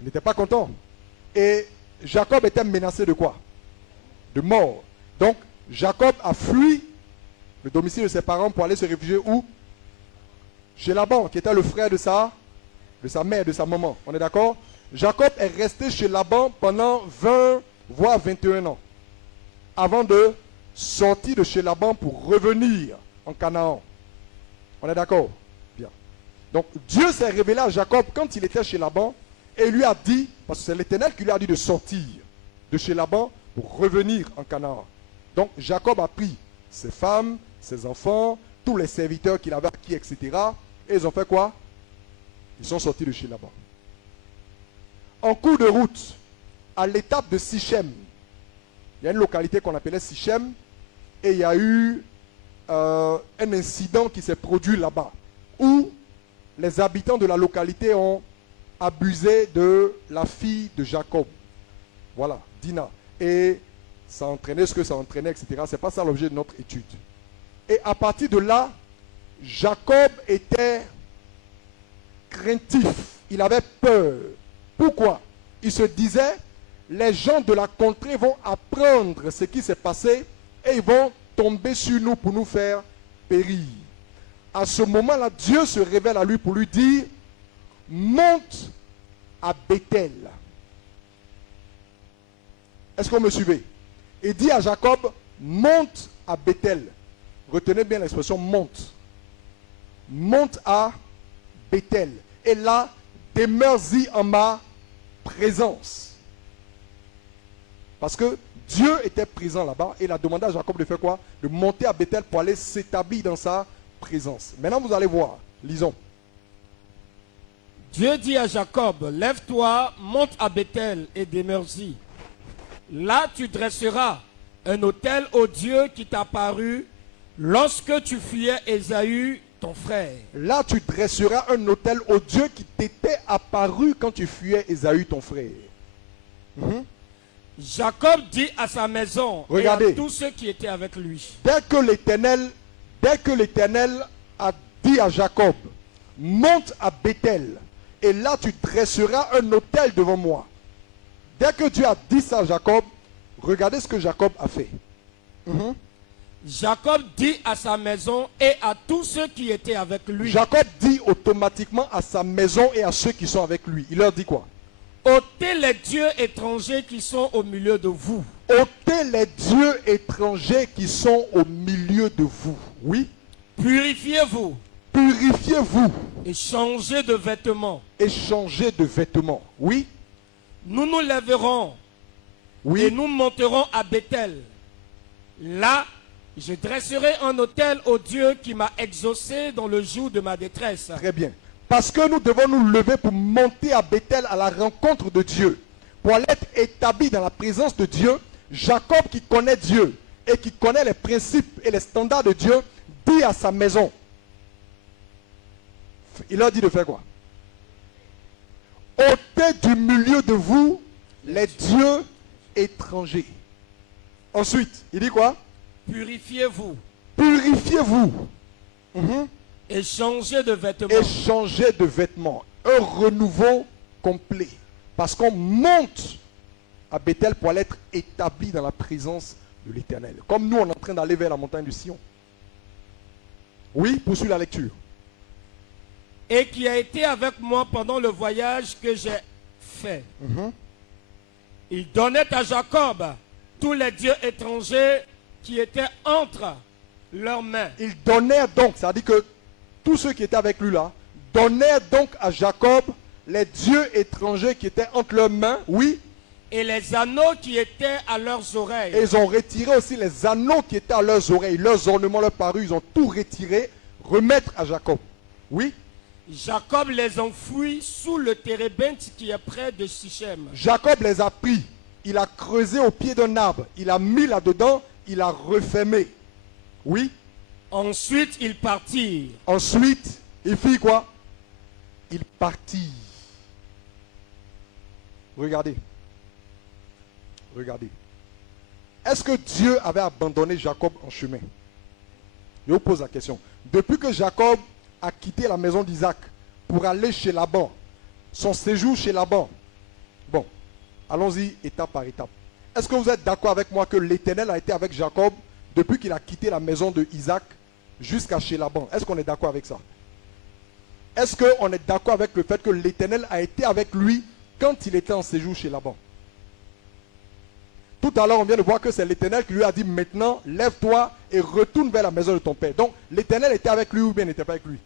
Il n'était pas content. Et Jacob était menacé de quoi? De mort. Donc, Jacob a fui le domicile de ses parents pour aller se réfugier où? Chez Laban, qui était le frère de sa mère, de sa maman. On est d'accord? Jacob est resté chez Laban pendant 20, voire 21 ans. Avant de sortir de chez Laban pour revenir en Canaan. On est d'accord? Bien. Donc, Dieu s'est révélé à Jacob quand il était chez Laban et lui a dit, parce que c'est l'Éternel qui lui a dit de sortir de chez Laban pour revenir en Canaan. Donc, Jacob a pris ses femmes, ses enfants, tous les serviteurs qu'il avait acquis, etc. Et ils ont fait quoi? Ils sont sortis de chez Laban. En cours de route, à l'étape de Sichem, il y a une localité qu'on appelait Sichem, et il y a eu un incident qui s'est produit là-bas, où les habitants de la localité ont abusé de la fille de Jacob. Voilà, Dina. Et ça entraînait ce que ça entraînait, etc. Ce n'est pas ça l'objet de notre étude. Et à partir de là, Jacob était craintif. Il avait peur. Pourquoi? Il se disait, les gens de la contrée vont apprendre ce qui s'est passé et ils vont tomber sur nous pour nous faire périr. À ce moment-là, Dieu se révèle à lui pour lui dire, monte à Bethel. Est-ce qu'on me suivait? Il dit à Jacob, monte à Bethel. Retenez bien l'expression monte. Monte à Bethel. Et là, demeure-y en ma présence. Parce que Dieu était présent là-bas et il a demandé à Jacob de faire quoi? De monter à Bethel pour aller s'établir dans sa présence. Maintenant, vous allez voir. Lisons. Dieu dit à Jacob, lève-toi, monte à Bethel et demeure-y. Là, tu dresseras un autel au Dieu qui t'a apparu lorsque tu fuyais Ésaü, ton frère. Là, tu dresseras un autel au Dieu qui t'était apparu quand tu fuyais Ésaü, ton frère. Jacob dit à sa maison et Regardez. à tous ceux qui étaient avec lui. Dès que l'Éternel a dit à Jacob, monte à Bethel, et là tu dresseras un autel devant moi. Dès que Dieu a dit ça à Jacob, regardez ce que Jacob a fait. Jacob dit à sa maison et à tous ceux qui étaient avec lui. Jacob dit automatiquement à sa maison et à ceux qui sont avec lui. Il leur dit quoi? Ôtez les dieux étrangers qui sont au milieu de vous. Ôtez les dieux étrangers qui sont au milieu de vous. Oui. Purifiez-vous Purifiez-vous et changez de vêtements. et changez de vêtements. Oui. Nous nous lèverons et Oui. nous monterons à Bethel. Là, je dresserai un autel au Dieu qui m'a exaucé dans le jour de ma détresse. Très bien. Parce que nous devons nous lever pour monter à Bethel à la rencontre de Dieu. Pour aller être établi dans la présence de Dieu, Jacob qui connaît Dieu et qui connaît les principes et les standards de Dieu, dit à sa maison. Il leur dit de faire quoi? Ôtez du milieu de vous les dieux étrangers. Ensuite, il dit quoi? Purifiez-vous Purifiez-vous et changez de vêtements. et changez de vêtements. Un renouveau complet. Parce qu'on monte à Bethel pour aller être établi dans la présence de l'Éternel. Comme nous, on est en train d'aller vers la montagne du Sion. Oui, poursuis la lecture. Et qui a été avec moi pendant le voyage que j'ai fait. Il donnait à Jacob tous les dieux étrangers qui étaient entre leurs mains. Il donnait donc, ça dit que tous ceux qui étaient avec lui là, donnèrent donc à Jacob les dieux étrangers qui étaient entre leurs mains, oui, Et les anneaux qui étaient à leurs oreilles. et ils ont retiré aussi les anneaux qui étaient à leurs oreilles, leurs ornements, leurs parures, ils ont tout retiré, remettre à Jacob. Oui, Jacob les enfouit sous le térébinthe qui est près de Sichem. Jacob les a pris, il a creusé au pied d'un arbre, il a mis là-dedans, il a refermé. Oui, Ensuite, ils partirent. ensuite, il fit quoi? Il partit. Regardez. Regardez. Est-ce que Dieu avait abandonné Jacob en chemin? Je vous pose la question. Depuis que Jacob a quitté la maison d'Isaac pour aller chez Laban, son séjour chez Laban, bon, allons-y étape par étape. Est-ce que vous êtes d'accord avec moi que l'Éternel a été avec Jacob depuis qu'il a quitté la maison de Isaac jusqu'à chez Laban? Est-ce qu'on est d'accord avec ça? Est-ce qu'on est d'accord avec le fait que l'Éternel a été avec lui quand il était en séjour chez Laban? Tout à l'heure, on vient de voir que c'est l'Éternel qui lui a dit maintenant, lève-toi et retourne vers la maison de ton père. Donc, l'Éternel était avec lui ou bien n'était pas avec lui?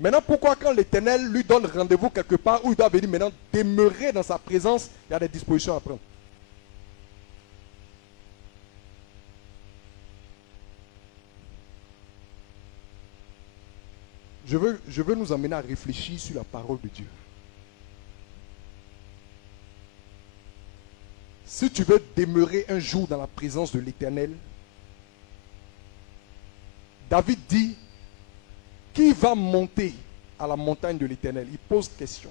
Maintenant, pourquoi quand l'Éternel lui donne rendez-vous quelque part où il doit venir maintenant demeurer dans sa présence, il y a des dispositions à prendre? Je veux nous amener à réfléchir sur la parole de Dieu. Si tu veux demeurer un jour dans la présence de l'Éternel, David dit, qui va monter à la montagne de l'Éternel? Il pose question.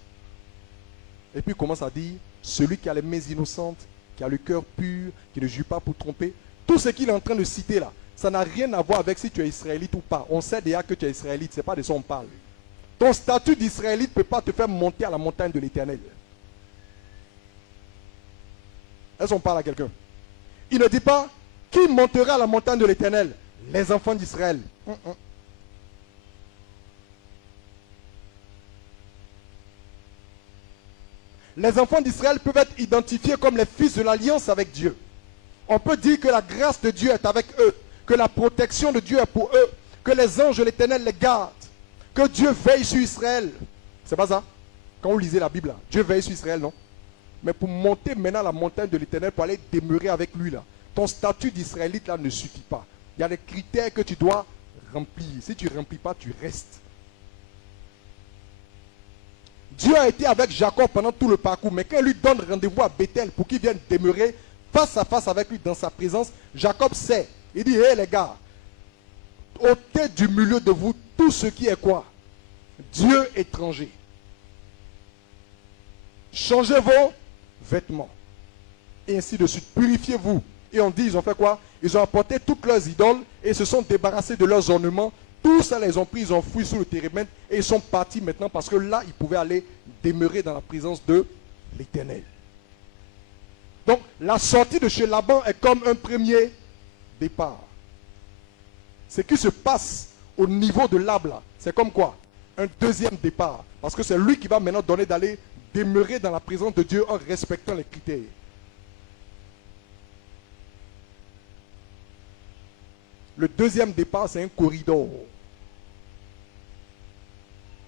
Et puis il commence à dire, celui qui a les mains innocentes, qui a le cœur pur, qui ne jure pas pour tromper. Tout ce qu'il est en train de citer là, ça n'a rien à voir avec si tu es israélite ou pas. On sait déjà que tu es israélite, ce n'est pas de ça qu'on parle. Ton statut d'israélite ne peut pas te faire monter à la montagne de l'Éternel. Est-ce qu'on parle à quelqu'un? Il ne dit pas, qui montera à la montagne de l'Éternel? Les enfants d'Israël. Les enfants d'Israël peuvent être identifiés comme les fils de l'alliance avec Dieu. On peut dire que la grâce de Dieu est avec eux, que la protection de Dieu est pour eux, que les anges de l'Éternel les gardent, que Dieu veille sur Israël. C'est pas ça? Quand vous lisez la Bible, là, Dieu veille sur Israël, non? Mais pour monter maintenant à la montagne de l'Éternel, pour aller demeurer avec lui, là, ton statut d'israélite là ne suffit pas. Il y a des critères que tu dois remplir. Si tu ne remplis pas, tu restes. Dieu a été avec Jacob pendant tout le parcours, mais quand il lui donne rendez-vous à Bethel pour qu'il vienne demeurer face à face avec lui dans sa présence, Jacob sait. Il dit, hé les gars, ôtez du milieu de vous tout ce qui est quoi? Dieu étranger. Changez vos vêtements. et ainsi de suite. Purifiez-vous. Et on dit, ils ont fait quoi? Ils ont apporté toutes leurs idoles et se sont débarrassés de leurs ornements. Tout ça, les ont pris, ils ont fouillé sous le térébinthe et ils sont partis maintenant parce que là, ils pouvaient aller demeurer dans la présence de l'Éternel. Donc, la sortie de chez Laban est comme un premier départ. Ce qui se passe au niveau de l'arbre, là, c'est comme quoi? Un deuxième départ. Parce que c'est lui qui va maintenant donner d'aller demeurer dans la présence de Dieu en respectant les critères. Le deuxième départ, c'est un corridor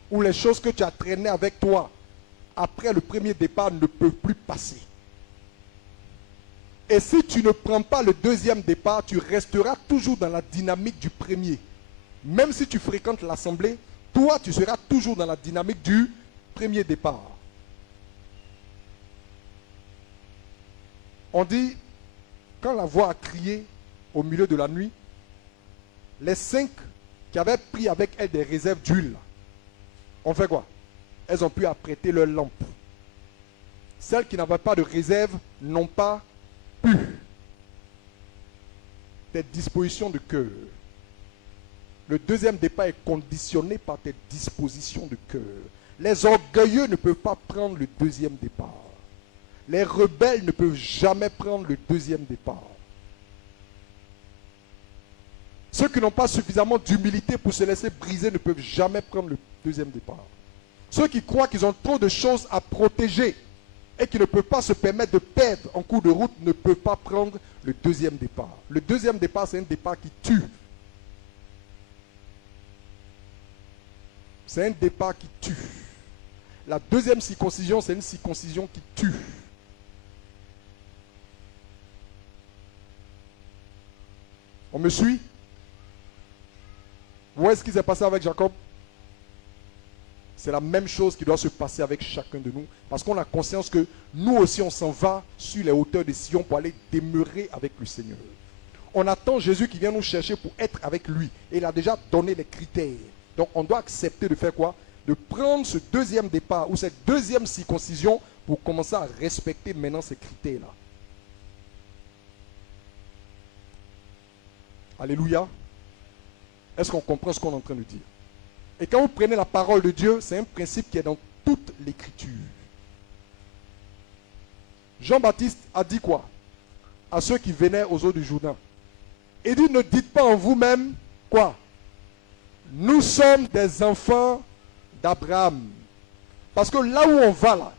où les choses que tu as traînées avec toi après le premier départ ne peuvent plus passer. Et si tu ne prends pas le deuxième départ, tu resteras toujours dans la dynamique du premier. Même si tu fréquentes l'assemblée, toi, tu seras toujours dans la dynamique du premier départ. On dit, quand la voix a crié au milieu de la nuit, les 5 qui avaient pris avec elles des réserves d'huile, ont fait quoi? Elles ont pu apprêter leurs lampes. Celles qui n'avaient pas de réserve n'ont pas pu. Tes dispositions de cœur. Le deuxième départ est conditionné par tes dispositions de cœur. Les orgueilleux ne peuvent pas prendre le deuxième départ. Les rebelles ne peuvent jamais prendre le deuxième départ. Ceux qui n'ont pas suffisamment d'humilité pour se laisser briser ne peuvent jamais prendre le deuxième départ. Ceux qui croient qu'ils ont trop de choses à protéger et qui ne peuvent pas se permettre de perdre en cours de route ne peuvent pas prendre le deuxième départ. Le deuxième départ, c'est un départ qui tue. C'est un départ qui tue. La deuxième circoncision, c'est une circoncision qui tue. On me suit? Vous voyez ce qui s'est passé avec Jacob? C'est la même chose qui doit se passer avec chacun de nous. Parce qu'on a conscience que nous aussi, on s'en va sur les hauteurs de Sion pour aller demeurer avec le Seigneur. On attend Jésus qui vient nous chercher pour être avec lui. Et il a déjà donné les critères. Donc on doit accepter de faire quoi? De prendre ce deuxième départ ou cette deuxième circoncision pour commencer à respecter maintenant ces critères-là. Alléluia. Est-ce qu'on comprend ce qu'on est en train de dire? Et quand vous prenez la parole de Dieu, c'est un principe qui est dans toute l'Écriture. Jean-Baptiste a dit quoi? À ceux qui venaient aux eaux du Jourdain. Il dit, ne dites pas en vous-même quoi? Nous sommes des enfants d'Abraham. Parce que là où on va là,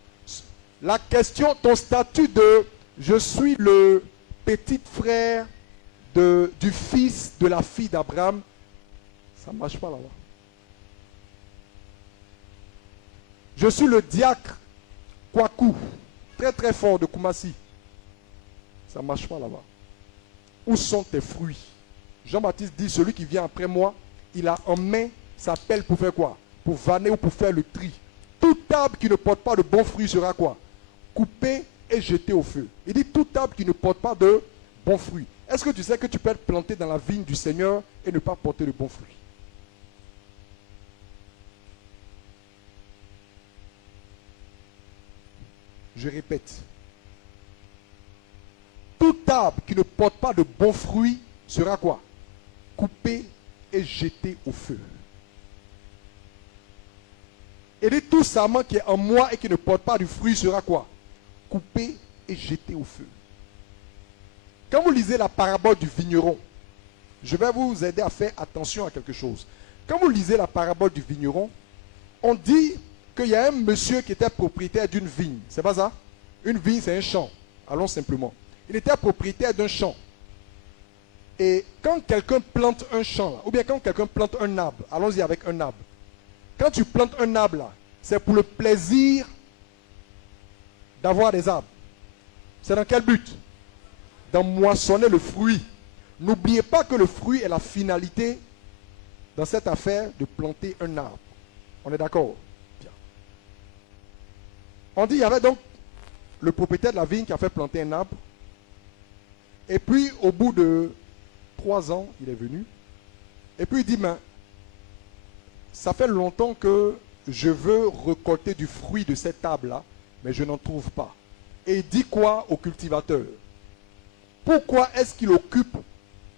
la question, ton statut de je suis le petit frère du fils de la fille d'Abraham, ça ne marche pas là-bas. Je suis le diacre Kwaku, très très fort de Koumassi. Ça ne marche pas là-bas. Où sont tes fruits? Jean-Baptiste dit, celui qui vient après moi, il a en main sa pelle pour faire quoi? Pour vanner ou pour faire le tri. Toute arbre qui ne porte pas de bons fruits sera quoi? Coupé et jeté au feu. Il dit, toute arbre qui ne porte pas de bons fruits. Est-ce que tu sais que tu peux être planté dans la vigne du Seigneur et ne pas porter de bons fruits? Je répète. Tout arbre qui ne porte pas de bons fruits sera quoi? Coupé et jeté au feu. Et dit tout sarment qui est en moi et qui ne porte pas du fruit sera quoi? Coupé et jeté au feu. Quand vous lisez la parabole du vigneron, je vais vous aider à faire attention à quelque chose. Quand vous lisez la parabole du vigneron, on dit qu'il y a un monsieur qui était propriétaire d'une vigne. C'est pas ça? Une vigne, c'est un champ. Allons simplement. Il était propriétaire d'un champ. Et quand quelqu'un plante un champ, là, ou bien quand quelqu'un plante un arbre, allons-y avec un arbre. Quand tu plantes un arbre, là, c'est pour le plaisir d'avoir des arbres. C'est dans quel but? D'en moissonner le fruit. N'oubliez pas que le fruit est la finalité dans cette affaire de planter un arbre. On est d'accord? Bien. On dit il y avait donc le propriétaire de la vigne qui a fait planter un arbre. Et puis au bout de 3 ans, il est venu. Et puis il dit, mais ça fait longtemps que je veux récolter du fruit de cet arbre-là, mais je n'en trouve pas. Et il dit quoi au cultivateur? Pourquoi est-ce qu'il occupe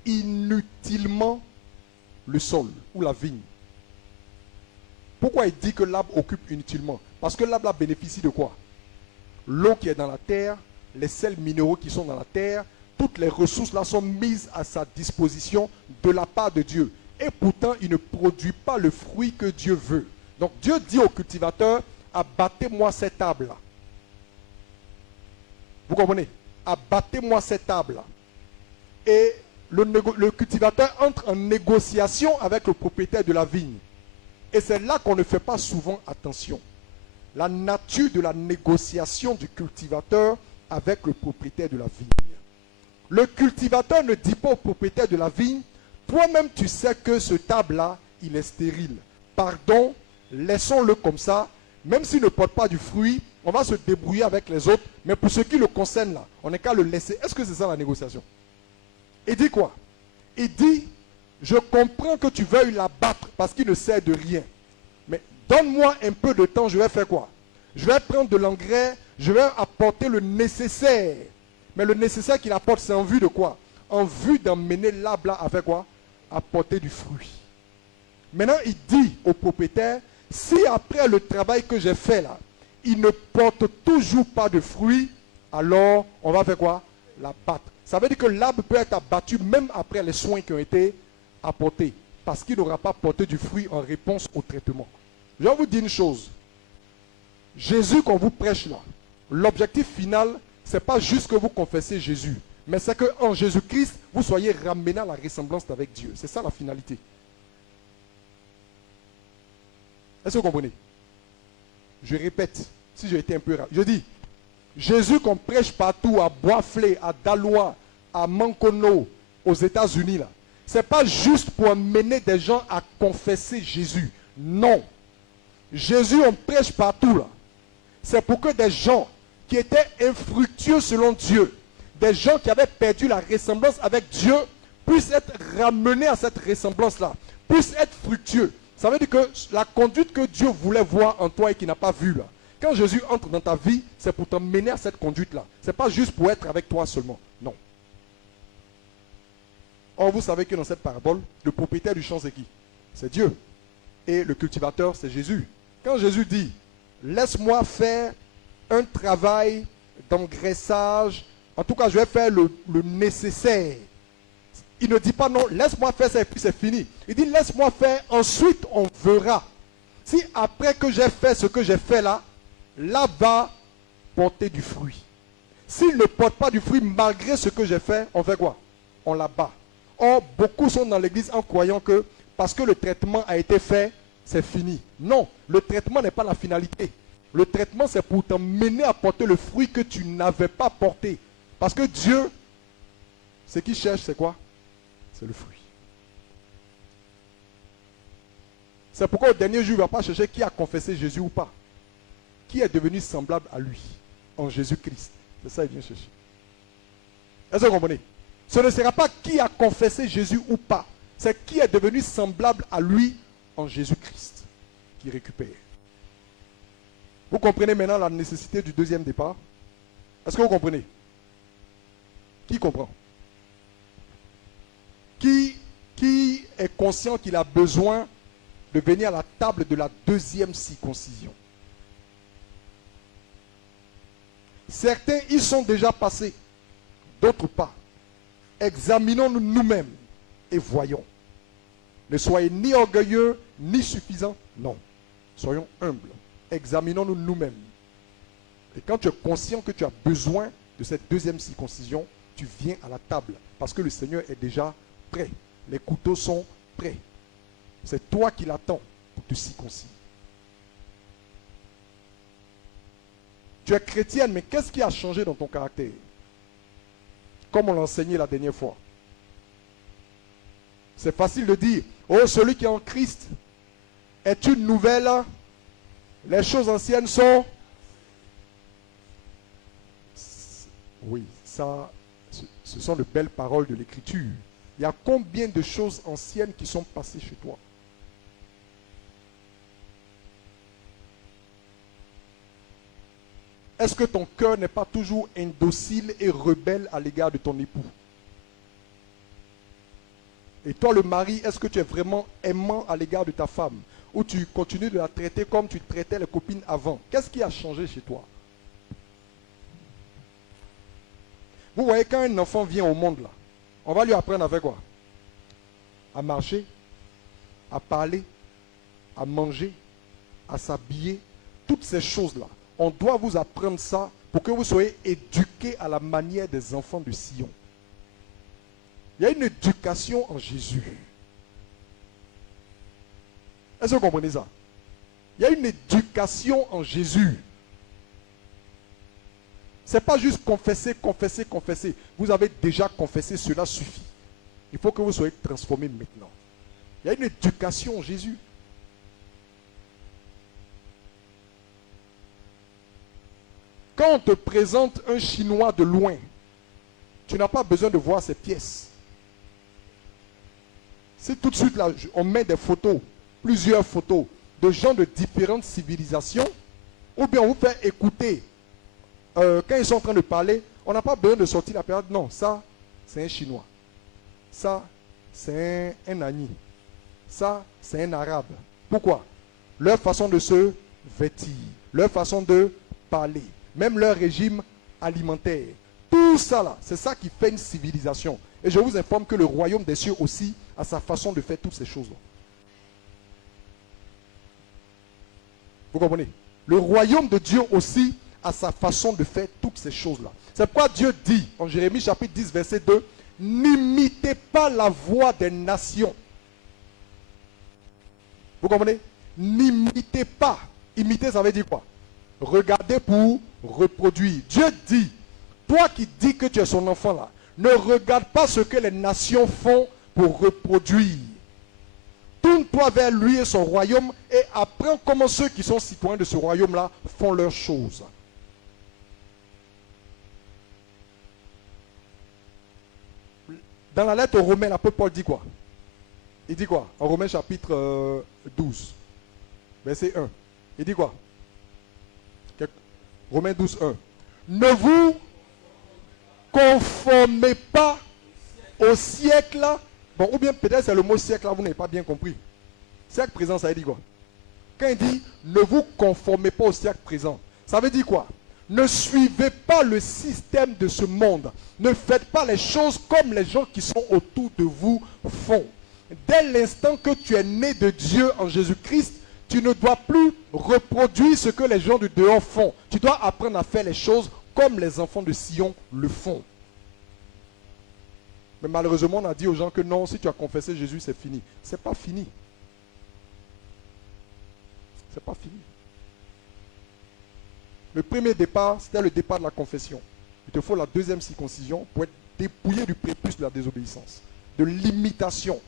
inutilement le sol ou la vigne? Pourquoi il dit que l'arbre occupe inutilement? Parce que l'arbre bénéficie de quoi? L'eau qui est dans la terre, les sels minéraux qui sont dans la terre, toutes les ressources là sont mises à sa disposition de la part de Dieu. Et pourtant, il ne produit pas le fruit que Dieu veut. Donc Dieu dit au cultivateur, abattez-moi cet arbre-là. Vous comprenez? Abattez-moi cet arbre-là. Et le cultivateur entre en négociation avec le propriétaire de la vigne. Et c'est là qu'on ne fait pas souvent attention. La nature de la négociation du cultivateur avec le propriétaire de la vigne. Le cultivateur ne dit pas au propriétaire de la vigne, toi-même tu sais que ce arbre-là, il est stérile. Pardon, laissons-le comme ça. Même s'il ne porte pas du fruit, on va se débrouiller avec les autres. Mais pour ce qui le concerne là, on n'est qu'à le laisser. Est-ce que c'est ça la négociation? Il dit quoi? Il dit, je comprends que tu veuilles l'abattre parce qu'il ne sert de rien. Mais donne-moi un peu de temps, je vais faire quoi? Je vais prendre de l'engrais, je vais apporter le nécessaire. Mais le nécessaire qu'il apporte, c'est en vue de quoi? En vue d'emmener l'arbre là à faire quoi? Apporter du fruit. Maintenant, il dit au propriétaire, si après le travail que j'ai fait là, il ne porte toujours pas de fruits, alors on va faire quoi? L'abattre. Ça veut dire que l'arbre peut être abattu même après les soins qui ont été apportés, parce qu'il n'aura pas porté du fruit en réponse au traitement. Je vais vous dire une chose. Jésus qu'on vous prêche là, l'objectif final, ce n'est pas juste que vous confessez Jésus, mais c'est qu'en Jésus-Christ, vous soyez ramenés à la ressemblance avec Dieu. C'est ça la finalité. Est-ce que vous comprenez? Je répète, si j'ai été un peu rapide. Je dis, Jésus qu'on prêche partout, à Boisflé, à Dalois, à Mankono, aux États-Unis, là, ce n'est pas juste pour amener des gens à confesser Jésus. Non. Jésus, on prêche partout, là. C'est pour que des gens qui étaient infructueux selon Dieu, des gens qui avaient perdu la ressemblance avec Dieu, puissent être ramenés à cette ressemblance-là, puissent être fructueux. Ça veut dire que la conduite que Dieu voulait voir en toi et qu'il n'a pas vue là, quand Jésus entre dans ta vie, c'est pour t'emmener à cette conduite-là. Ce n'est pas juste pour être avec toi seulement. Non. Or, vous savez que dans cette parabole, le propriétaire du champ, c'est qui? C'est Dieu. Et le cultivateur, c'est Jésus. Quand Jésus dit, laisse-moi faire un travail d'engraissage, en tout cas, je vais faire le nécessaire. Il ne dit pas non, laisse-moi faire ça et puis c'est fini. Il dit, laisse-moi faire, ensuite on verra. Si après que j'ai fait ce que j'ai fait là, là-bas, porter du fruit. S'il ne porte pas du fruit malgré ce que j'ai fait, on fait quoi? On l'abat. Or, beaucoup sont dans l'église en croyant que parce que le traitement a été fait, c'est fini. Non, le traitement n'est pas la finalité. Le traitement, c'est pour t'emmener à porter le fruit que tu n'avais pas porté. Parce que Dieu, ce qu'il cherche, c'est quoi? C'est le fruit. C'est pourquoi au dernier jour, il ne va pas chercher qui a confessé Jésus ou pas. Qui est devenu semblable à lui en Jésus-Christ. C'est ça qu'il vient chercher. Est-ce que vous comprenez? Ce ne sera pas qui a confessé Jésus ou pas. C'est qui est devenu semblable à lui en Jésus-Christ qui récupère. Vous comprenez maintenant la nécessité du deuxième départ? Est-ce que vous comprenez? Qui comprend? Qui est conscient qu'il a besoin de venir à la table de la deuxième circoncision? Certains y sont déjà passés, d'autres pas. Examinons-nous nous-mêmes et voyons. Ne soyez ni orgueilleux, ni suffisants. Non. Soyons humbles. Examinons-nous nous-mêmes. Et quand tu es conscient que tu as besoin de cette deuxième circoncision, tu viens à la table. Parce que le Seigneur est déjà prêt. Les couteaux sont prêts. C'est toi qui l'attends pour te circoncire. Tu es chrétienne, mais qu'est-ce qui a changé dans ton caractère? Comme on l'a enseigné la dernière fois. C'est facile de dire, oh, celui qui est en Christ est une nouvelle. Les choses anciennes sont... Oui, ça, ce sont de belles paroles de l'Écriture. Il y a combien de choses anciennes qui sont passées chez toi? Est-ce que ton cœur n'est pas toujours indocile et rebelle à l'égard de ton époux? Et toi, le mari, est-ce que tu es vraiment aimant à l'égard de ta femme? Ou tu continues de la traiter comme tu traitais les copines avant? Qu'est-ce qui a changé chez toi? Vous voyez, quand un enfant vient au monde, là, on va lui apprendre à faire quoi? À marcher, à parler, à manger, à s'habiller. Toutes ces choses-là, on doit vous apprendre ça pour que vous soyez éduqués à la manière des enfants de Sion. Il y a une éducation en Jésus. Est-ce que vous comprenez ça? Il y a une éducation en Jésus. Ce n'est pas juste confesser, confesser, confesser. Vous avez déjà confessé, cela suffit. Il faut que vous soyez transformés maintenant. Il y a une éducation en Jésus. Quand on te présente un Chinois de loin, tu n'as pas besoin de voir ses pièces. Si tout de suite là, on met des photos, plusieurs photos, de gens de différentes civilisations, ou bien on vous fait écouter, quand ils sont en train de parler, on n'a pas besoin de sortir la période. Non, ça, c'est un Chinois. Ça, c'est un Agni. Ça, c'est un Arabe. Pourquoi? Leur façon de se vêtir, leur façon de parler, même leur régime alimentaire. Tout ça là, c'est ça qui fait une civilisation. Et je vous informe que le royaume des cieux aussi a sa façon de faire toutes ces choses-là. Vous comprenez? Le royaume de Dieu aussi a sa façon de faire toutes ces choses-là. C'est pourquoi Dieu dit en Jérémie chapitre 10 verset 2, n'imitez pas la voix des nations. Vous comprenez? N'imitez pas. Imiter, ça veut dire quoi? Regardez pour reproduire. Dieu dit, toi qui dis que tu es son enfant là, ne regarde pas ce que les nations font pour reproduire. Tourne-toi vers lui et son royaume et apprends comment ceux qui sont citoyens de ce royaume-là font leurs choses. Dans la lettre aux Romains, l'apôtre Paul dit quoi? Il dit quoi? En Romains chapitre 12, verset 1. Il dit quoi? Romains 12, 1. Ne vous conformez pas au siècle. Bon, ou bien peut-être c'est le mot siècle là, vous n'avez pas bien compris. Siècle présent, ça veut dire quoi? Quand il dit ne vous conformez pas au siècle présent, ça veut dire quoi? Ne suivez pas le système de ce monde. Ne faites pas les choses comme les gens qui sont autour de vous font. Dès l'instant que tu es né de Dieu en Jésus-Christ, tu ne dois plus reproduire ce que les gens de dehors font. Tu dois apprendre à faire les choses comme les enfants de Sion le font. Mais malheureusement, on a dit aux gens que non, si tu as confessé Jésus, c'est fini. Ce n'est pas fini. Ce n'est pas fini. Le premier départ, c'était le départ de la confession. Il te faut la deuxième circoncision pour être dépouillé du prépuce de la désobéissance, de l'imitation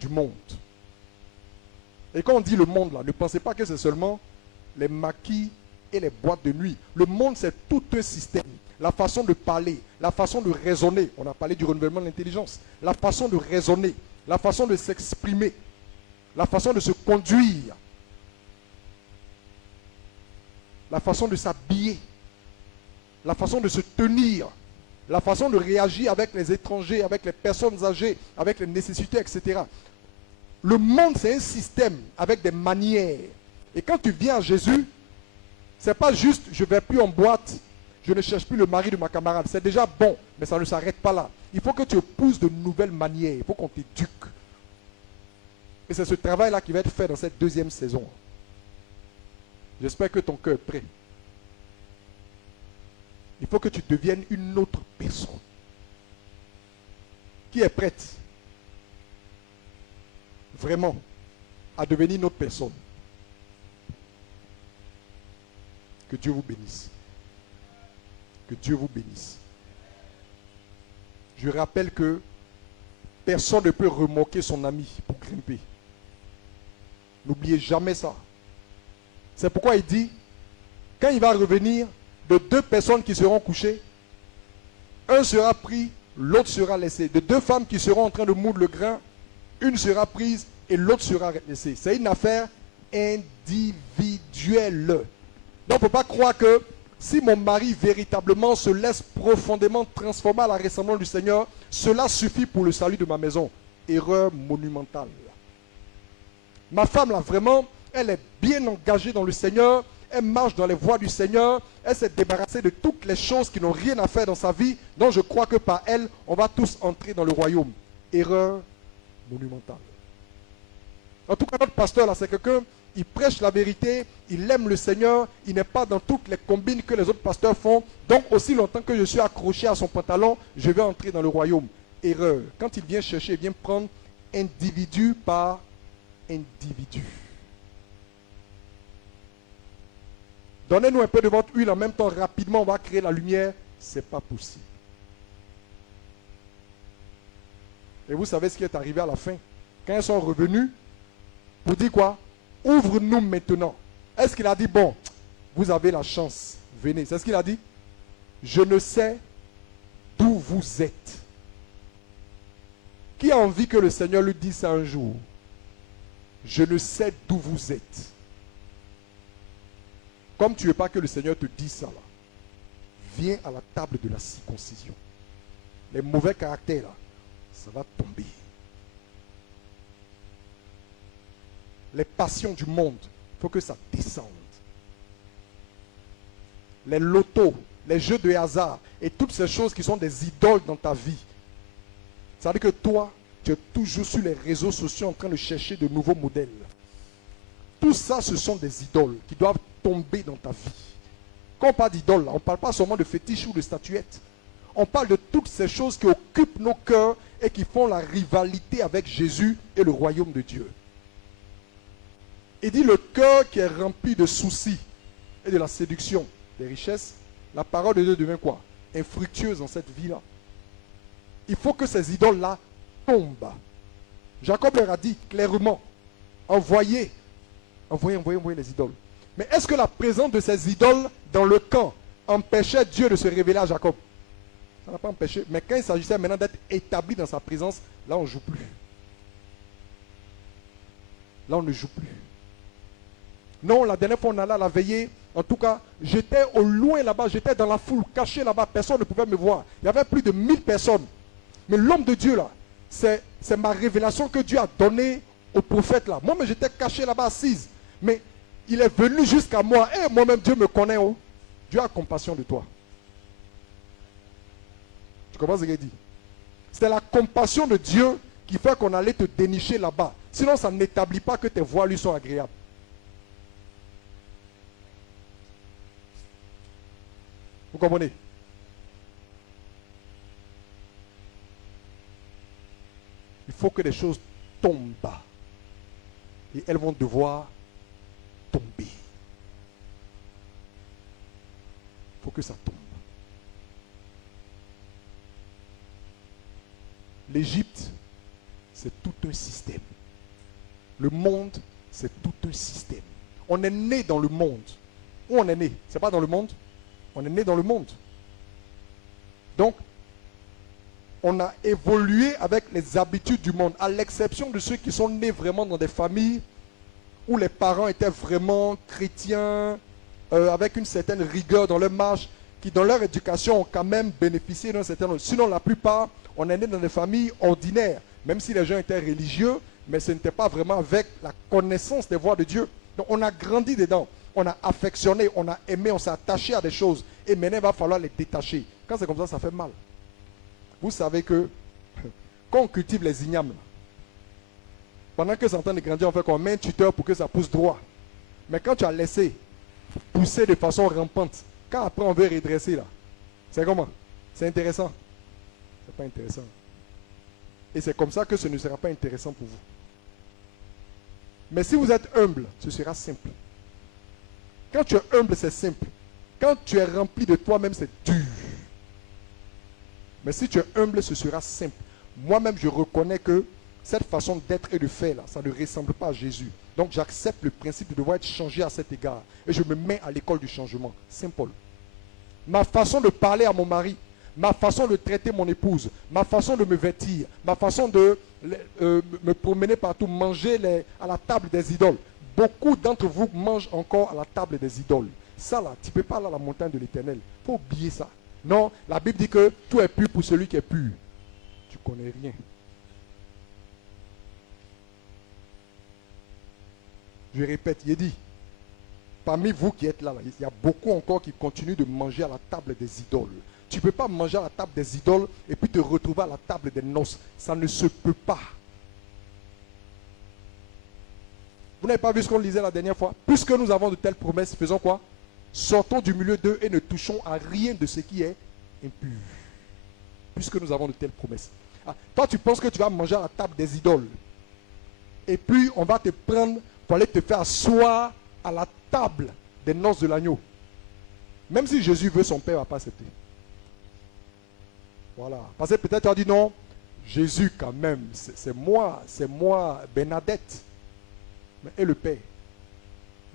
du monde. Et quand on dit le monde là, ne pensez pas que c'est seulement les maquis et les boîtes de nuit. Le monde, c'est tout un système. La façon de parler, la façon de raisonner. On a parlé du renouvellement de l'intelligence. La façon de raisonner, la façon de s'exprimer, la façon de se conduire, la façon de s'habiller, la façon de se tenir, la façon de réagir avec les étrangers, avec les personnes âgées, avec les nécessités, etc. Le monde, c'est un système avec des manières. Et quand tu viens à Jésus, ce n'est pas juste, je ne vais plus en boîte, je ne cherche plus le mari de ma camarade. C'est déjà bon, mais ça ne s'arrête pas là. Il faut que tu épouses de nouvelles manières. Il faut qu'on t'éduque. Et c'est ce travail-là qui va être fait dans cette deuxième saison. J'espère que ton cœur est prêt. Il faut que tu deviennes une autre personne. Qui est prête vraiment à devenir une autre personne? Que Dieu vous bénisse. Que Dieu vous bénisse. Je rappelle que personne ne peut remorquer son ami pour grimper. N'oubliez jamais ça. C'est pourquoi il dit, quand il va revenir, de deux personnes qui seront couchées, un sera pris, l'autre sera laissé. De deux femmes qui seront en train de moudre le grain, une sera prise et l'autre sera laissée. C'est une affaire individuelle. Donc, il ne faut pas croire que si mon mari véritablement se laisse profondément transformer à la ressemblance du Seigneur, cela suffit pour le salut de ma maison. Erreur monumentale. Ma femme, là, vraiment, elle est bien engagée dans le Seigneur. Elle marche dans les voies du Seigneur. Elle s'est débarrassée de toutes les choses qui n'ont rien à faire dans sa vie. Donc je crois que par elle, on va tous entrer dans le royaume. Erreur monumentale. En tout cas, notre pasteur, là, c'est quelqu'un, il prêche la vérité, il aime le Seigneur, il n'est pas dans toutes les combines que les autres pasteurs font. Donc aussi longtemps que je suis accroché à son pantalon, je vais entrer dans le royaume. Erreur. Quand il vient chercher, il vient prendre individu par individu. Donnez-nous un peu de votre huile en même temps, rapidement, on va créer la lumière. Ce n'est pas possible. Et vous savez ce qui est arrivé à la fin. Quand ils sont revenus, pour dire quoi? Ouvre-nous maintenant. Est-ce qu'il a dit, bon, vous avez la chance, venez. C'est ce qu'il a dit? Je ne sais d'où vous êtes. Qui a envie que le Seigneur lui dise ça un jour? Je ne sais d'où vous êtes. Comme tu ne veux pas que le Seigneur te dise ça là, viens à la table de la circoncision. Les mauvais caractères là, ça va tomber. Les passions du monde, il faut que ça descende. Les lotos, les jeux de hasard et toutes ces choses qui sont des idoles dans ta vie. Ça veut dire que toi, tu es toujours sur les réseaux sociaux en train de chercher de nouveaux modèles. Tout ça, ce sont des idoles qui doivent tomber dans ta vie. Quand on parle d'idoles, on ne parle pas seulement de fétiches ou de statuettes. On parle de toutes ces choses qui occupent nos cœurs et qui font la rivalité avec Jésus et le royaume de Dieu. Il dit le cœur qui est rempli de soucis et de la séduction des richesses, la parole de Dieu devient quoi? Infructueuse dans cette vie-là. Il faut que ces idoles-là tombent. Jacob leur a dit clairement, envoyez les idoles. Mais est-ce que la présence de ces idoles dans le camp empêchait Dieu de se révéler à Jacob? Ça n'a pas empêché. Mais quand il s'agissait maintenant d'être établi dans sa présence, là on ne joue plus. Là on ne joue plus. Non, la dernière fois on allait à la veillée, en tout cas, j'étais au loin là-bas, j'étais dans la foule, caché là-bas, personne ne pouvait me voir. Il y avait plus de 1000 personnes. Mais l'homme de Dieu là, c'est ma révélation que Dieu a donnée au prophète là. Moi-même j'étais caché là-bas assise. Mais il est venu jusqu'à moi. Et moi-même Dieu me connaît. Oh. Dieu a compassion de toi. Tu comprends ce qu'il dit? C'est la compassion de Dieu qui fait qu'on allait te dénicher là-bas. Sinon ça n'établit pas que tes voix lui sont agréables. Vous comprenez? Il faut que les choses tombent bas. Et elles vont devoir tomber. Il faut que ça tombe. L'Égypte, c'est tout un système. Le monde, c'est tout un système. On est né dans le monde. Où on est né? C'est pas dans le monde? On est né dans le monde. Donc, on a évolué avec les habitudes du monde, à l'exception de ceux qui sont nés vraiment dans des familles où les parents étaient vraiment chrétiens, avec une certaine rigueur dans leur marche, qui dans leur éducation ont quand même bénéficié d'un certain... Sinon, la plupart, on est né dans des familles ordinaires, même si les gens étaient religieux, mais ce n'était pas vraiment avec la connaissance des voies de Dieu. Donc, on a grandi dedans. On a affectionné, on a aimé, on s'est attaché à des choses. Et maintenant, il va falloir les détacher. Quand c'est comme ça, ça fait mal. Vous savez que quand on cultive les ignames, pendant que c'est en train de grandir, on fait qu'on met un tuteur pour que ça pousse droit. Mais quand tu as laissé pousser de façon rampante, quand après on veut redresser là, c'est comment? C'est intéressant? C'est pas intéressant. Et c'est comme ça que ce ne sera pas intéressant pour vous. Mais si vous êtes humble, ce sera simple. Quand tu es humble, c'est simple. Quand tu es rempli de toi-même, c'est dur. Mais si tu es humble, ce sera simple. Moi-même, je reconnais que cette façon d'être et de faire, là, ça ne ressemble pas à Jésus. Donc, j'accepte le principe de devoir être changé à cet égard. Et je me mets à l'école du changement. Saint Paul. Ma façon de parler à mon mari, ma façon de traiter mon épouse, ma façon de me vêtir, ma façon de me promener partout, manger à la table des idoles. Beaucoup d'entre vous mangent encore à la table des idoles. Ça là, tu ne peux pas aller à la montagne de l'Éternel. Il faut oublier ça. Non, la Bible dit que tout est pur pour celui qui est pur. Tu ne connais rien. Je répète, il est dit, parmi vous qui êtes là, il y a beaucoup encore qui continuent de manger à la table des idoles. Tu ne peux pas manger à la table des idoles et puis te retrouver à la table des noces. Ça ne se peut pas. Vous n'avez pas vu ce qu'on lisait la dernière fois? Puisque nous avons de telles promesses, faisons quoi? Sortons du milieu d'eux et ne touchons à rien de ce qui est impur. Puisque nous avons de telles promesses. Ah, toi, tu penses que tu vas manger à la table des idoles. Et puis, on va te prendre pour aller te faire asseoir à la table des noces de l'agneau. Même si Jésus veut, son Père ne va pas accepter. Voilà. Parce que peut-être tu as dit non, Jésus quand même, c'est moi, Bernadette. Mais et le Père?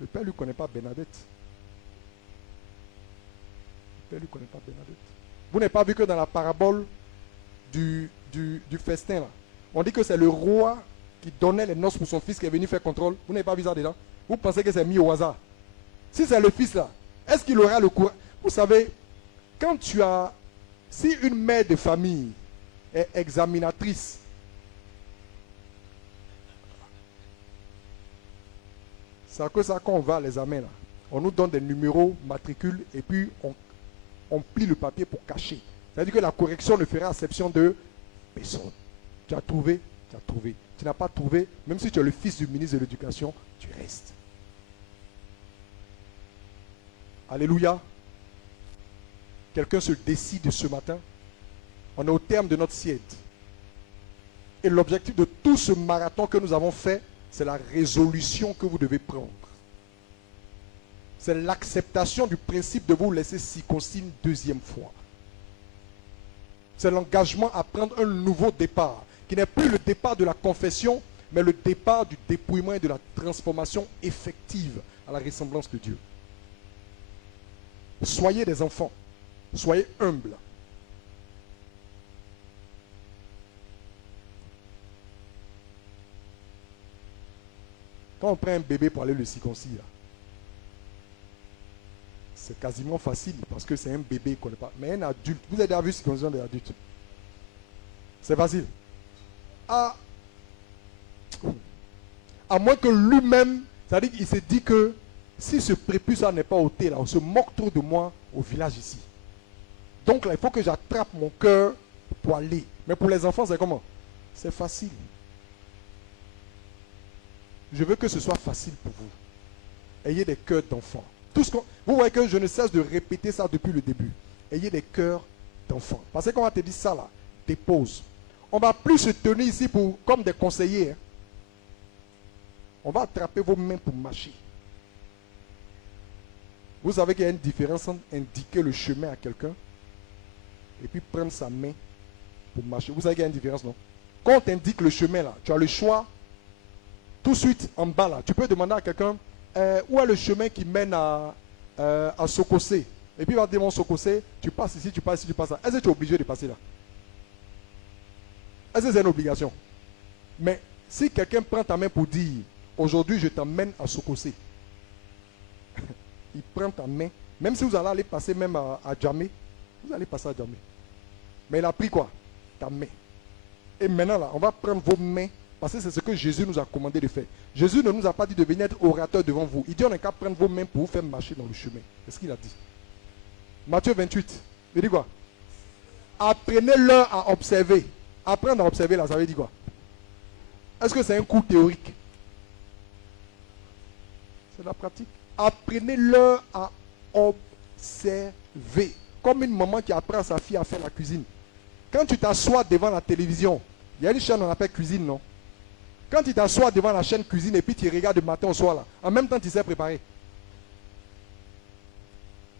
Le Père ne lui connaît pas Bernadette. Le Père ne lui connaît pas Bernadette. Vous n'avez pas vu que dans la parabole du festin, là, on dit que c'est le roi qui donnait les noces pour son fils qui est venu faire contrôle. Vous n'avez pas vu ça dedans? Vous pensez que c'est mis au hasard? Si c'est le fils là, est-ce qu'il aura le courage? Vous savez, quand tu as... Si une mère de famille est examinatrice, c'est à cause de ça qu'on va à l'examen là. On nous donne des numéros, matricules, et puis on plie le papier pour cacher. C'est-à-dire que la correction ne fera exception de personne. Tu as trouvé, tu as trouvé. Tu n'as pas trouvé, même si tu es le fils du ministre de l'Éducation, tu restes. Alléluia. Quelqu'un se décide ce matin. On est au terme de notre siècle. Et l'objectif de tout ce marathon que nous avons fait, c'est la résolution que vous devez prendre. C'est l'acceptation du principe de vous laisser circoncis une deuxième fois. C'est l'engagement à prendre un nouveau départ, qui n'est plus le départ de la confession, mais le départ du dépouillement et de la transformation effective à la ressemblance de Dieu. Soyez des enfants. Soyez humbles. Quand on prend un bébé pour aller le circoncire, c'est quasiment facile parce que c'est un bébé qu'on ne connaît pas. Mais un adulte, vous avez déjà vu circoncision des adultes? C'est facile. À moins que lui-même, c'est-à-dire qu'il se dit que si ce prépuce n'est pas ôté là, on se moque trop de moi au village ici. Donc là, il faut que j'attrape mon cœur pour aller. Mais pour les enfants, c'est comment? C'est facile. Je veux que ce soit facile pour vous. Ayez des cœurs d'enfants. Vous voyez que je ne cesse de répéter ça depuis le début. Ayez des cœurs d'enfants. Parce qu'on va te dire ça là, dépose. On ne va plus se tenir ici comme des conseillers. Hein. On va attraper vos mains pour marcher. Vous savez qu'il y a une différence entre indiquer le chemin à quelqu'un et puis prendre sa main pour marcher. Vous savez qu'il y a une différence, non? Quand on t'indique le chemin là, tu as le choix. Tout de suite en bas là, tu peux demander à quelqu'un où est le chemin qui mène à Sokosé. Et puis il va te dire, Sokosé, tu passes ici, tu passes ici, tu passes là. Est-ce que tu es obligé de passer là? Est-ce que c'est une obligation? Mais si quelqu'un prend ta main pour dire, aujourd'hui je t'emmène à Sokosé, il prend ta main, même si vous allez aller passer même à Djamé, vous allez passer à Djamé. Mais il a pris quoi? Ta main. Et maintenant là, on va prendre vos mains, parce que c'est ce que Jésus nous a commandé de faire. Jésus ne nous a pas dit de venir être orateur devant vous. Il dit on n'a qu'à prendre vos mains pour vous faire marcher dans le chemin. C'est ce qu'il a dit. Matthieu 28, il dit quoi? Apprenez-leur à observer. Apprendre à observer là, ça veut dire quoi? Est-ce que c'est un cours théorique? C'est la pratique. Apprenez-leur à observer. Comme une maman qui apprend à sa fille à faire la cuisine. Quand tu t'assois devant la télévision, il y a une chaîne qu'on appelle cuisine, non? Quand tu t'assois devant la chaîne cuisine et puis tu regardes du matin au soir là, en même temps tu sais préparer.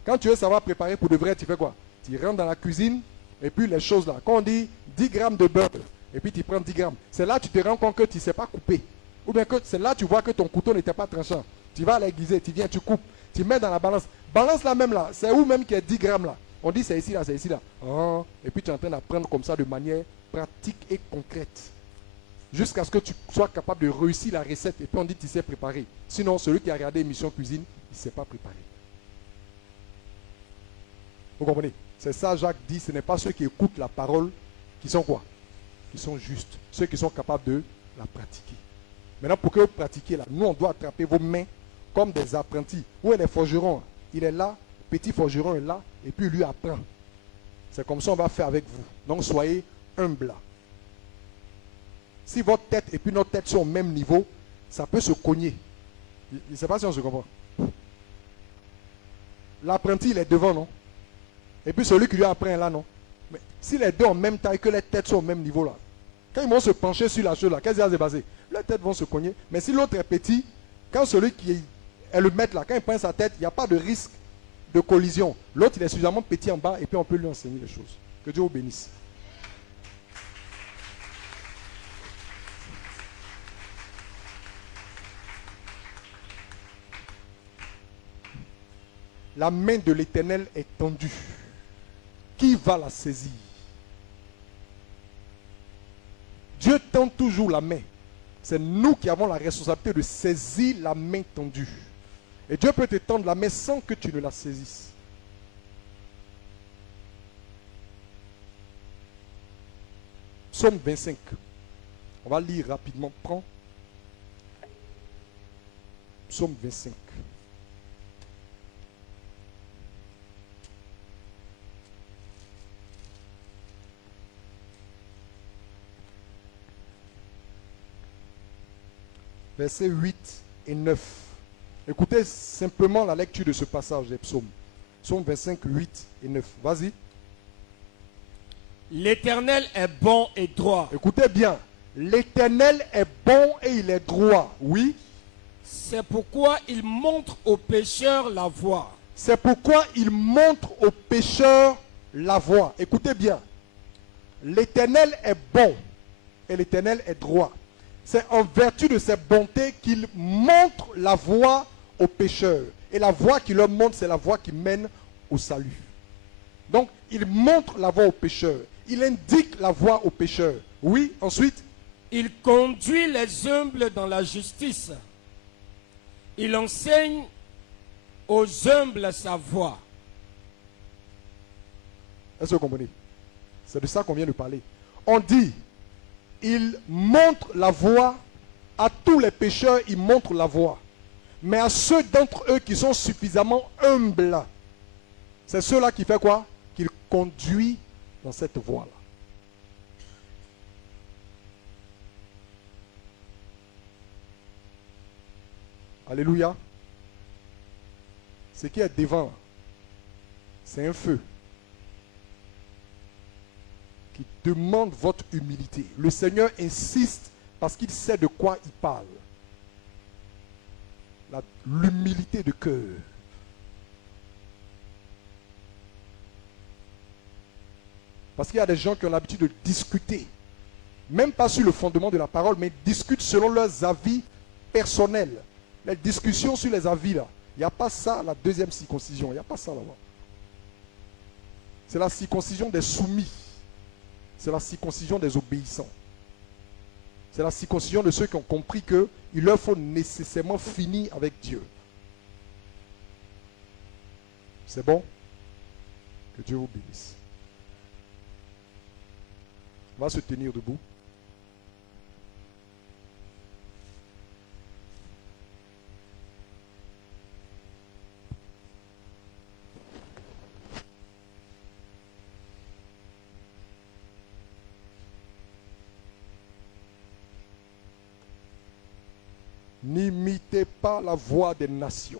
Quand tu veux savoir préparer pour de vrai, tu fais quoi? Tu rentres dans la cuisine et puis les choses là. Quand on dit 10 grammes de beurre et puis tu prends 10 grammes, c'est là que tu te rends compte que tu ne sais pas couper. Ou bien que c'est là que tu vois que ton couteau n'était pas tranchant. Tu vas à l'aiguiser, tu viens, tu coupes, tu mets dans la balance. Balance là même là, c'est où même qu'il y a 10 grammes là. On dit c'est ici là, c'est ici là. Oh. Et puis tu es en train d'apprendre comme ça de manière pratique et concrète. Jusqu'à ce que tu sois capable de réussir la recette. Et puis on dit tu sais préparer. Sinon, celui qui a regardé émission cuisine, il ne sait pas préparer. Vous comprenez? C'est ça, Jacques dit, ce n'est pas ceux qui écoutent la parole qui sont quoi? Qui sont justes. Ceux qui sont capables de la pratiquer. Maintenant, pour que vous pratiquiez là, nous, on doit attraper vos mains comme des apprentis. Où est le forgeron? Il est là, petit forgeron est là, et puis lui apprend. C'est comme ça qu'on va faire avec vous. Donc, soyez humbles. Si votre tête et puis notre tête sont au même niveau, ça peut se cogner. Je ne sais pas si on se comprend. L'apprenti, il est devant, non? Et puis celui qui lui apprend est là, non? Mais si les deux ont même taille, que les têtes sont au même niveau là, quand ils vont se pencher sur la chose là, qu'est-ce qui va se passer? Les têtes vont se cogner. Mais si l'autre est petit, quand celui qui est le maître là, quand il prend sa tête, il n'y a pas de risque de collision. L'autre, il est suffisamment petit en bas et puis on peut lui enseigner les choses. Que Dieu vous bénisse. La main de l'Éternel est tendue. Qui va la saisir? Dieu tend toujours la main. C'est nous qui avons la responsabilité de saisir la main tendue. Et Dieu peut te tendre la main sans que tu ne la saisisses. Psaume 25. On va lire rapidement. Prends. Psaume 25. Versets 8 et 9. Écoutez simplement la lecture de ce passage des psaumes. Psaume 25, 8 et 9. Vas-y. L'Éternel est bon et droit. Écoutez bien. L'Éternel est bon et il est droit. Oui. C'est pourquoi il montre aux pécheurs la voie. C'est pourquoi il montre aux pécheurs la voie. Écoutez bien. L'Éternel est bon et l'Éternel est droit. C'est en vertu de cette bonté qu'il montre la voie aux pécheurs. Et la voie qu'il leur montre, c'est la voie qui mène au salut. Donc, il montre la voie aux pécheurs. Il indique la voie aux pécheurs. Oui, ensuite. Il conduit les humbles dans la justice. Il enseigne aux humbles sa voie. Est-ce que vous comprenez? C'est de ça qu'on vient de parler. On dit, il montre la voie à tous les pécheurs, il montre la voie. Mais à ceux d'entre eux qui sont suffisamment humbles, c'est ceux-là qui fait quoi? Qu'il conduit dans cette voie-là. Alléluia. Ce qui est devant, c'est un feu qui demande votre humilité. Le Seigneur insiste parce qu'il sait de quoi il parle. L'humilité de cœur. Parce qu'il y a des gens qui ont l'habitude de discuter, même pas sur le fondement de la parole, mais discutent selon leurs avis personnels. Les discussions sur les avis là, il n'y a pas ça, la deuxième circoncision, il n'y a pas ça là-bas. C'est la circoncision des soumis. C'est la circoncision des obéissants. C'est la circoncision de ceux qui ont compris qu'il leur faut nécessairement finir avec Dieu. C'est bon? Que Dieu vous bénisse. On va se tenir debout. N'imitez pas la voix des nations.